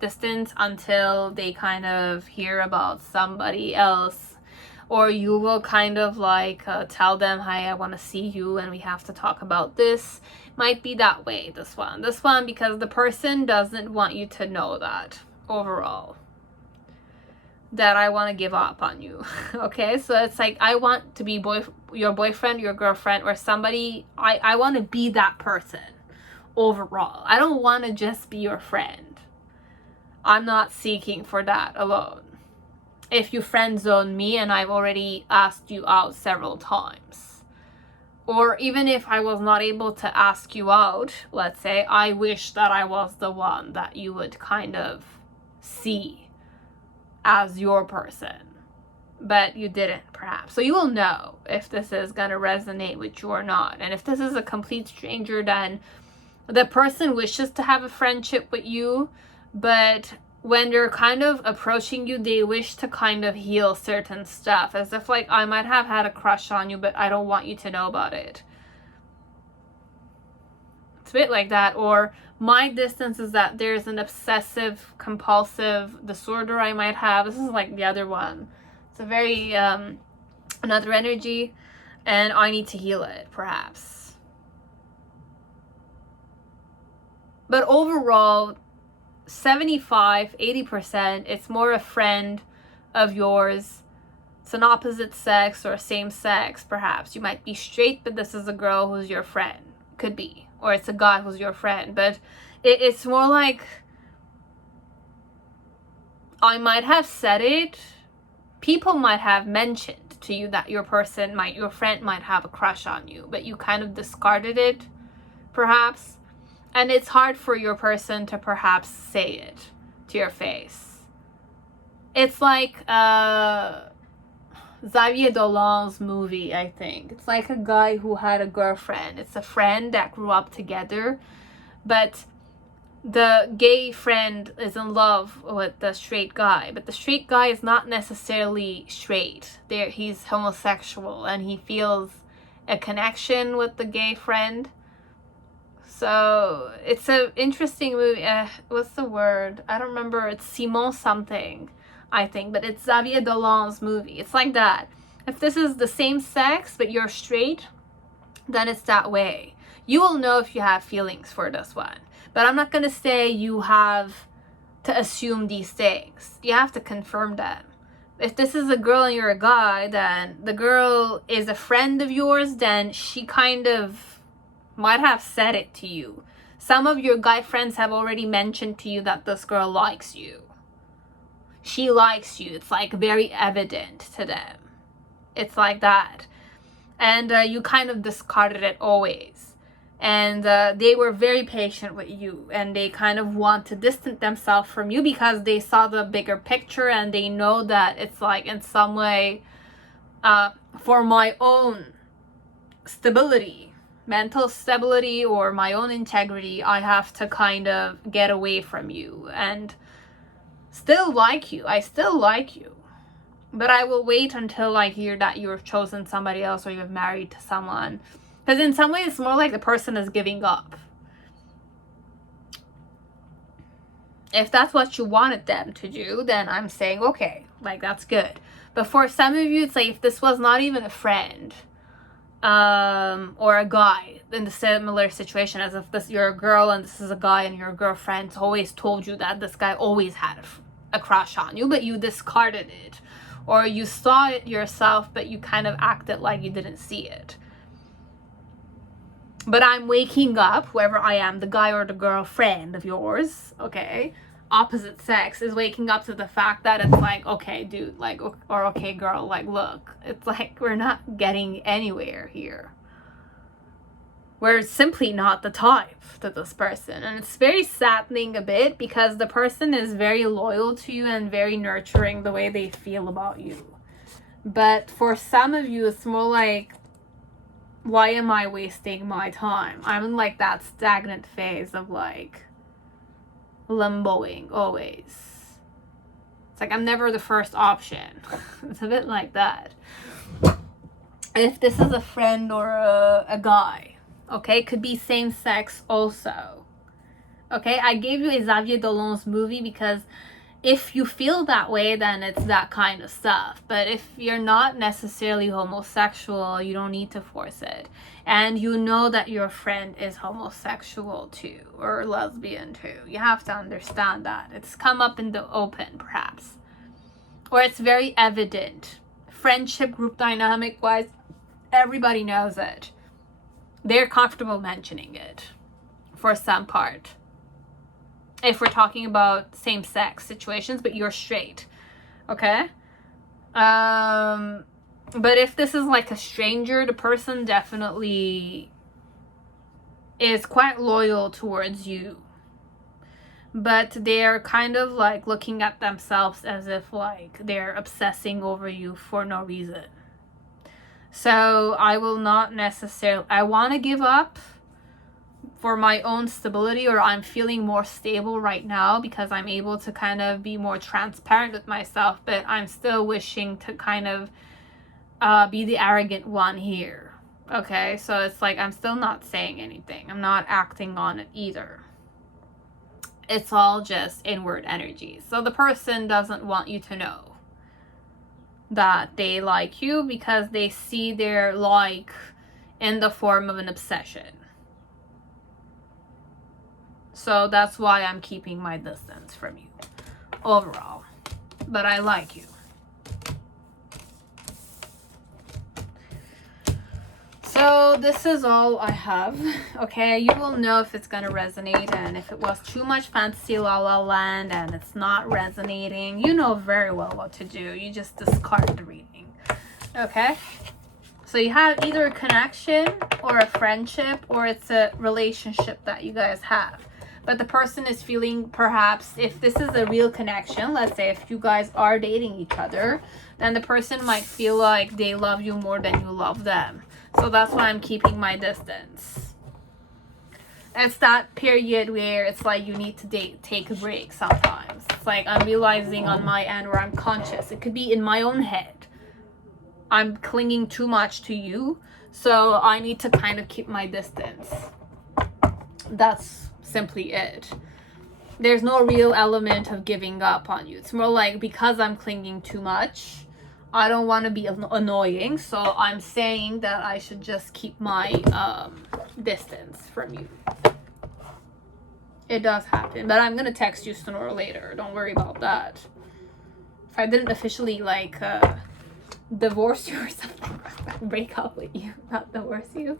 distance until they kind of hear about somebody else. Or you will kind of like tell them, hi, I want to see you and we have to talk about this. Might be that way, this one, because the person doesn't want you to know that overall. That I want to give up on you. Okay, so it's like I want to be your boyfriend, your girlfriend, or somebody. I want to be that person overall. I don't want to just be your friend. I'm not seeking for that alone. If you friend zone me and I've already asked you out several times, or even if I was not able to ask you out, let's say, I wish that I was the one that you would kind of see as your person, but you didn't perhaps. So you will know if this is going to resonate with you or not. And if this is a complete stranger, then the person wishes to have a friendship with you, but when they're kind of approaching you, they wish to kind of heal certain stuff, as if like, I might have had a crush on you, but I don't want you to know about it. It's a bit like that. Or my distance is that there's an obsessive compulsive disorder I might have. This is like the other one. It's a very another energy, and I need to heal it perhaps. But overall, 75-80%, it's more a friend of yours. It's an opposite sex or same sex, perhaps. You might be straight, but this is a girl who's your friend. Could be. Or it's a guy who's your friend. But it's more like, I might have said it. People might have mentioned to you that your friend might have a crush on you, but you kind of discarded it, perhaps. And it's hard for your person to perhaps say it to your face. It's like Xavier Dolan's movie, I think. It's like a guy who had a girlfriend. It's a friend that grew up together, but the gay friend is in love with the straight guy, but the straight guy is not necessarily straight. He's homosexual and he feels a connection with the gay friend. So it's an interesting movie. What's the word? I don't remember. It's Simon something, I think. But it's Xavier Dolan's movie. It's like that. If this is the same sex, but you're straight, then it's that way. You will know if you have feelings for this one. But I'm not going to say you have to assume these things. You have to confirm them. If this is a girl and you're a guy, then the girl is a friend of yours, then she kind of might have said it to you. Some of your guy friends have already mentioned to you that this girl likes you. She likes you. It's like very evident to them. It's like that. And you kind of discarded it always. And they were very patient with you, and they kind of want to distance themselves from you because they saw the bigger picture, and they know that it's like in some way for my own stability, mental stability, or my own integrity, I have to kind of get away from you and still like you. I still like you, but I will wait until I hear that you've chosen somebody else or you're married to someone. Because in some ways, it's more like the person is giving up. If that's what you wanted them to do, then I'm saying, okay, like that's good. But for some of you, it's like if this was not even a friend or a guy in the similar situation, as if this you're a girl and this is a guy and your girlfriend always told you that this guy always had a crush on you, but you discarded it. Or you saw it yourself, but you kind of acted like you didn't see it. But I'm waking up, whoever I am, the guy or the girlfriend of yours, okay, opposite sex, is waking up to the fact that it's like, okay, dude, like, or okay, girl, like, look, it's like we're not getting anywhere here. We're simply not the type to this person. And it's very saddening a bit because the person is very loyal to you and very nurturing the way they feel about you. But for some of you, it's more like, why am I wasting my time? I'm in like that stagnant phase of like limboing always. It's like I'm never the first option. It's a bit like that. If this is a friend or a guy, okay, could be same sex also. Okay, I gave you a Xavier Dolan's movie because if you feel that way, then it's that kind of stuff. But if you're not necessarily homosexual, you don't need to force it. And you know that your friend is homosexual too, or lesbian too. You have to understand that. It's come up in the open, perhaps. Or it's very evident. Friendship group dynamic wise, everybody knows it. They're comfortable mentioning it for some part. If we're talking about same-sex situations, but you're straight, okay? But if this is like a stranger, the person definitely is quite loyal towards you. But they're kind of like looking at themselves as if like they're obsessing over you for no reason. So I will not necessarily, I want to give up for my own stability, or I'm feeling more stable right now because I'm able to kind of be more transparent with myself, but I'm still wishing to kind of be the arrogant one here. Okay, so it's like I'm still not saying anything. I'm not acting on it either. It's all just inward energy. So the person doesn't want you to know that they like you because they see their like in the form of an obsession. So that's why I'm keeping my distance from you overall. But I like you. So this is all I have. Okay, you will know if it's gonna resonate, and if it was too much fantasy la la land and it's not resonating, you know very well what to do. You just discard the reading. Okay? So you have either a connection or a friendship, or it's a relationship that you guys have. But the person is feeling, perhaps, if this is a real connection, let's say if you guys are dating each other, then the person might feel like they love you more than you love them. So that's why I'm keeping my distance. It's that period where it's like you need to take a break sometimes. It's like I'm realizing on my end where I'm conscious. It could be in my own head. I'm clinging too much to you, so I need to kind of keep my distance. That's simply it. There's no real element of giving up on you. It's more like because I'm clinging too much, I don't want to be annoying, so I'm saying that I should just keep my distance from you. It does happen, but I'm gonna text you sooner or later. Don't worry about that. If I didn't officially like divorce you or something, break up with you, not divorce you.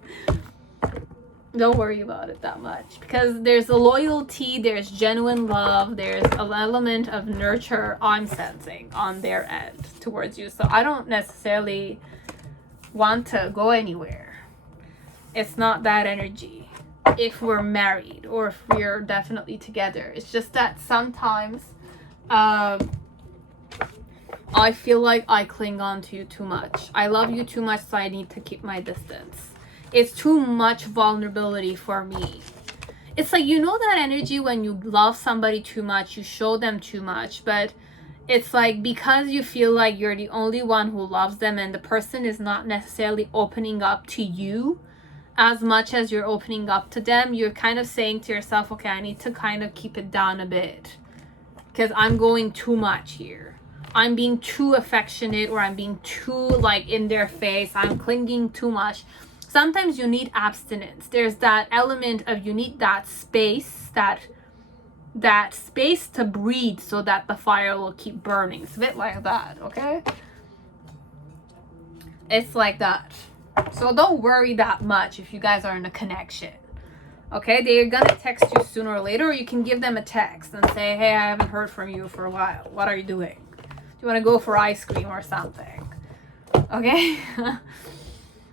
Don't worry about it that much, because there's a loyalty, there's genuine love, there's an element of nurture I'm sensing on their end towards you. So I don't necessarily want to go anywhere. It's not that energy if we're married or if we're definitely together. It's just that sometimes I feel like I cling on to you too much. I love you too much, so I need to keep my distance. It's too much vulnerability for me. It's like, you know that energy when you love somebody too much, you show them too much, but it's like because you feel like you're the only one who loves them and the person is not necessarily opening up to you as much as you're opening up to them, you're kind of saying to yourself, okay, I need to kind of keep it down a bit because I'm going too much here. I'm being too affectionate, or I'm being too like in their face. I'm clinging too much. Sometimes you need abstinence. There's that element of you need that space, that space to breathe so that the fire will keep burning. It's a bit like that, okay? It's like that. So don't worry that much if you guys are in a connection. Okay, they're gonna text you sooner or later, or you can give them a text and say, hey, I haven't heard from you for a while. What are you doing? Do you want to go for ice cream or something? Okay?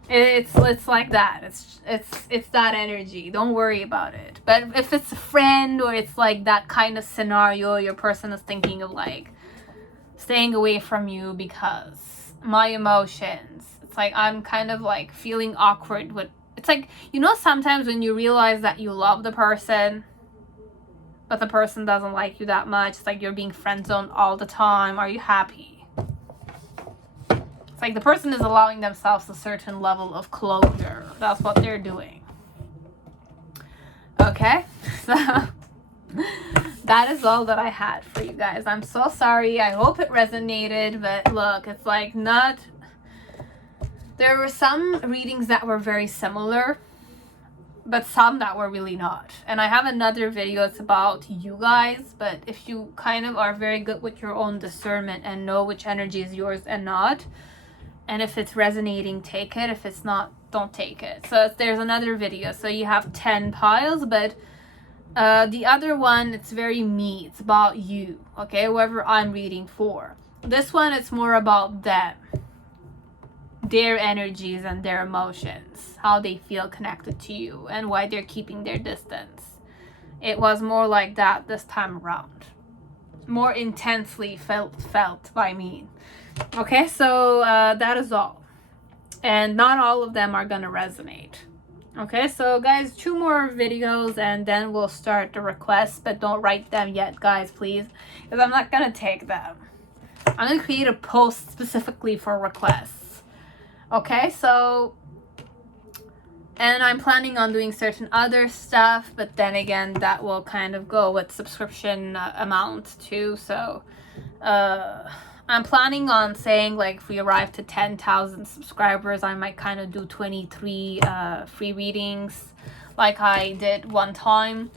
It's like that. It's that energy. Don't worry about it. But if it's a friend or it's like that kind of scenario, your person is thinking of like staying away from you because my emotions. It's like I'm kind of like feeling awkward with. It's like, you know, sometimes when you realize that you love the person, but the person doesn't like you that much. It's like you're being friend zoned all the time. Are you happy? It's like the person is allowing themselves a certain level of closure. That's what they're doing. Okay? So that is all that I had for you guys. I'm so sorry. I hope it resonated. But look, it's like not... There were some readings that were very similar, but some that were really not. And I have another video. It's about you guys. But if you kind of are very good with your own discernment and know which energy is yours and not, and if it's resonating, take it. If it's not, don't take it. So there's another video. So you have 10 piles, but the other one, it's very me. It's about you, okay? Whoever I'm reading for. This one, it's more about them. Their energies and their emotions. How they feel connected to you and why they're keeping their distance. It was more like that this time around. More intensely felt by me. Okay, so that is all. And not all of them are gonna resonate. Okay, so guys, 2 more videos and then we'll start the requests, but don't write them yet, guys, please, because I'm not gonna take them. I'm gonna create a post specifically for requests. Okay, so, and I'm planning on doing certain other stuff, but then again, that will kind of go with subscription amount too. So I'm planning on saying, like, if we arrive to 10,000 subscribers, I might kind of do 23 free readings like I did one time.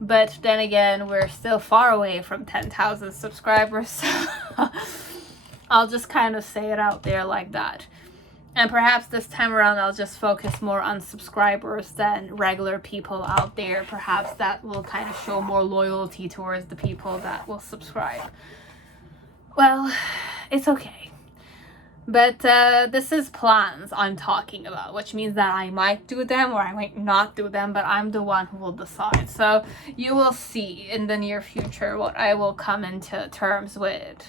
But then again, we're still far away from 10,000 subscribers. So I'll just kind of say it out there like that. And perhaps this time around, I'll just focus more on subscribers than regular people out there. Perhaps that will kind of show more loyalty towards the people that will subscribe. Well, it's okay. But this is plans I'm talking about, which means that I might do them or I might not do them, but I'm the one who will decide. So you will see in the near future what I will come into terms with.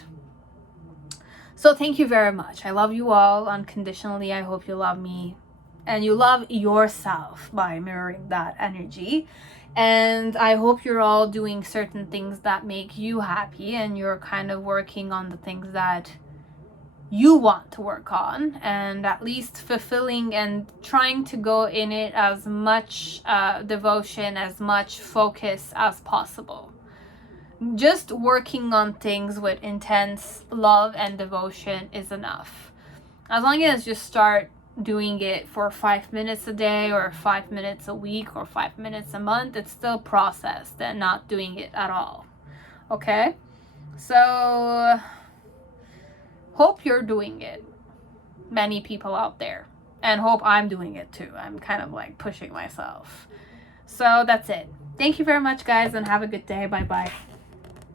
So thank you very much. I love you all unconditionally. I hope you love me and you love yourself by mirroring that energy. And I hope you're all doing certain things that make you happy and you're kind of working on the things that you want to work on, and at least fulfilling and trying to go in it as much devotion, as much focus as possible. Just working on things with intense love and devotion is enough. As long as you start doing it for 5 minutes a day or 5 minutes a week or 5 minutes a month, it's still processed and not doing it at all. Okay? So hope you're doing it. Many people out there. and hope I'm doing it too. I'm kind of like pushing myself. So that's it. Thank you very much, guys, and have a good day. Bye bye.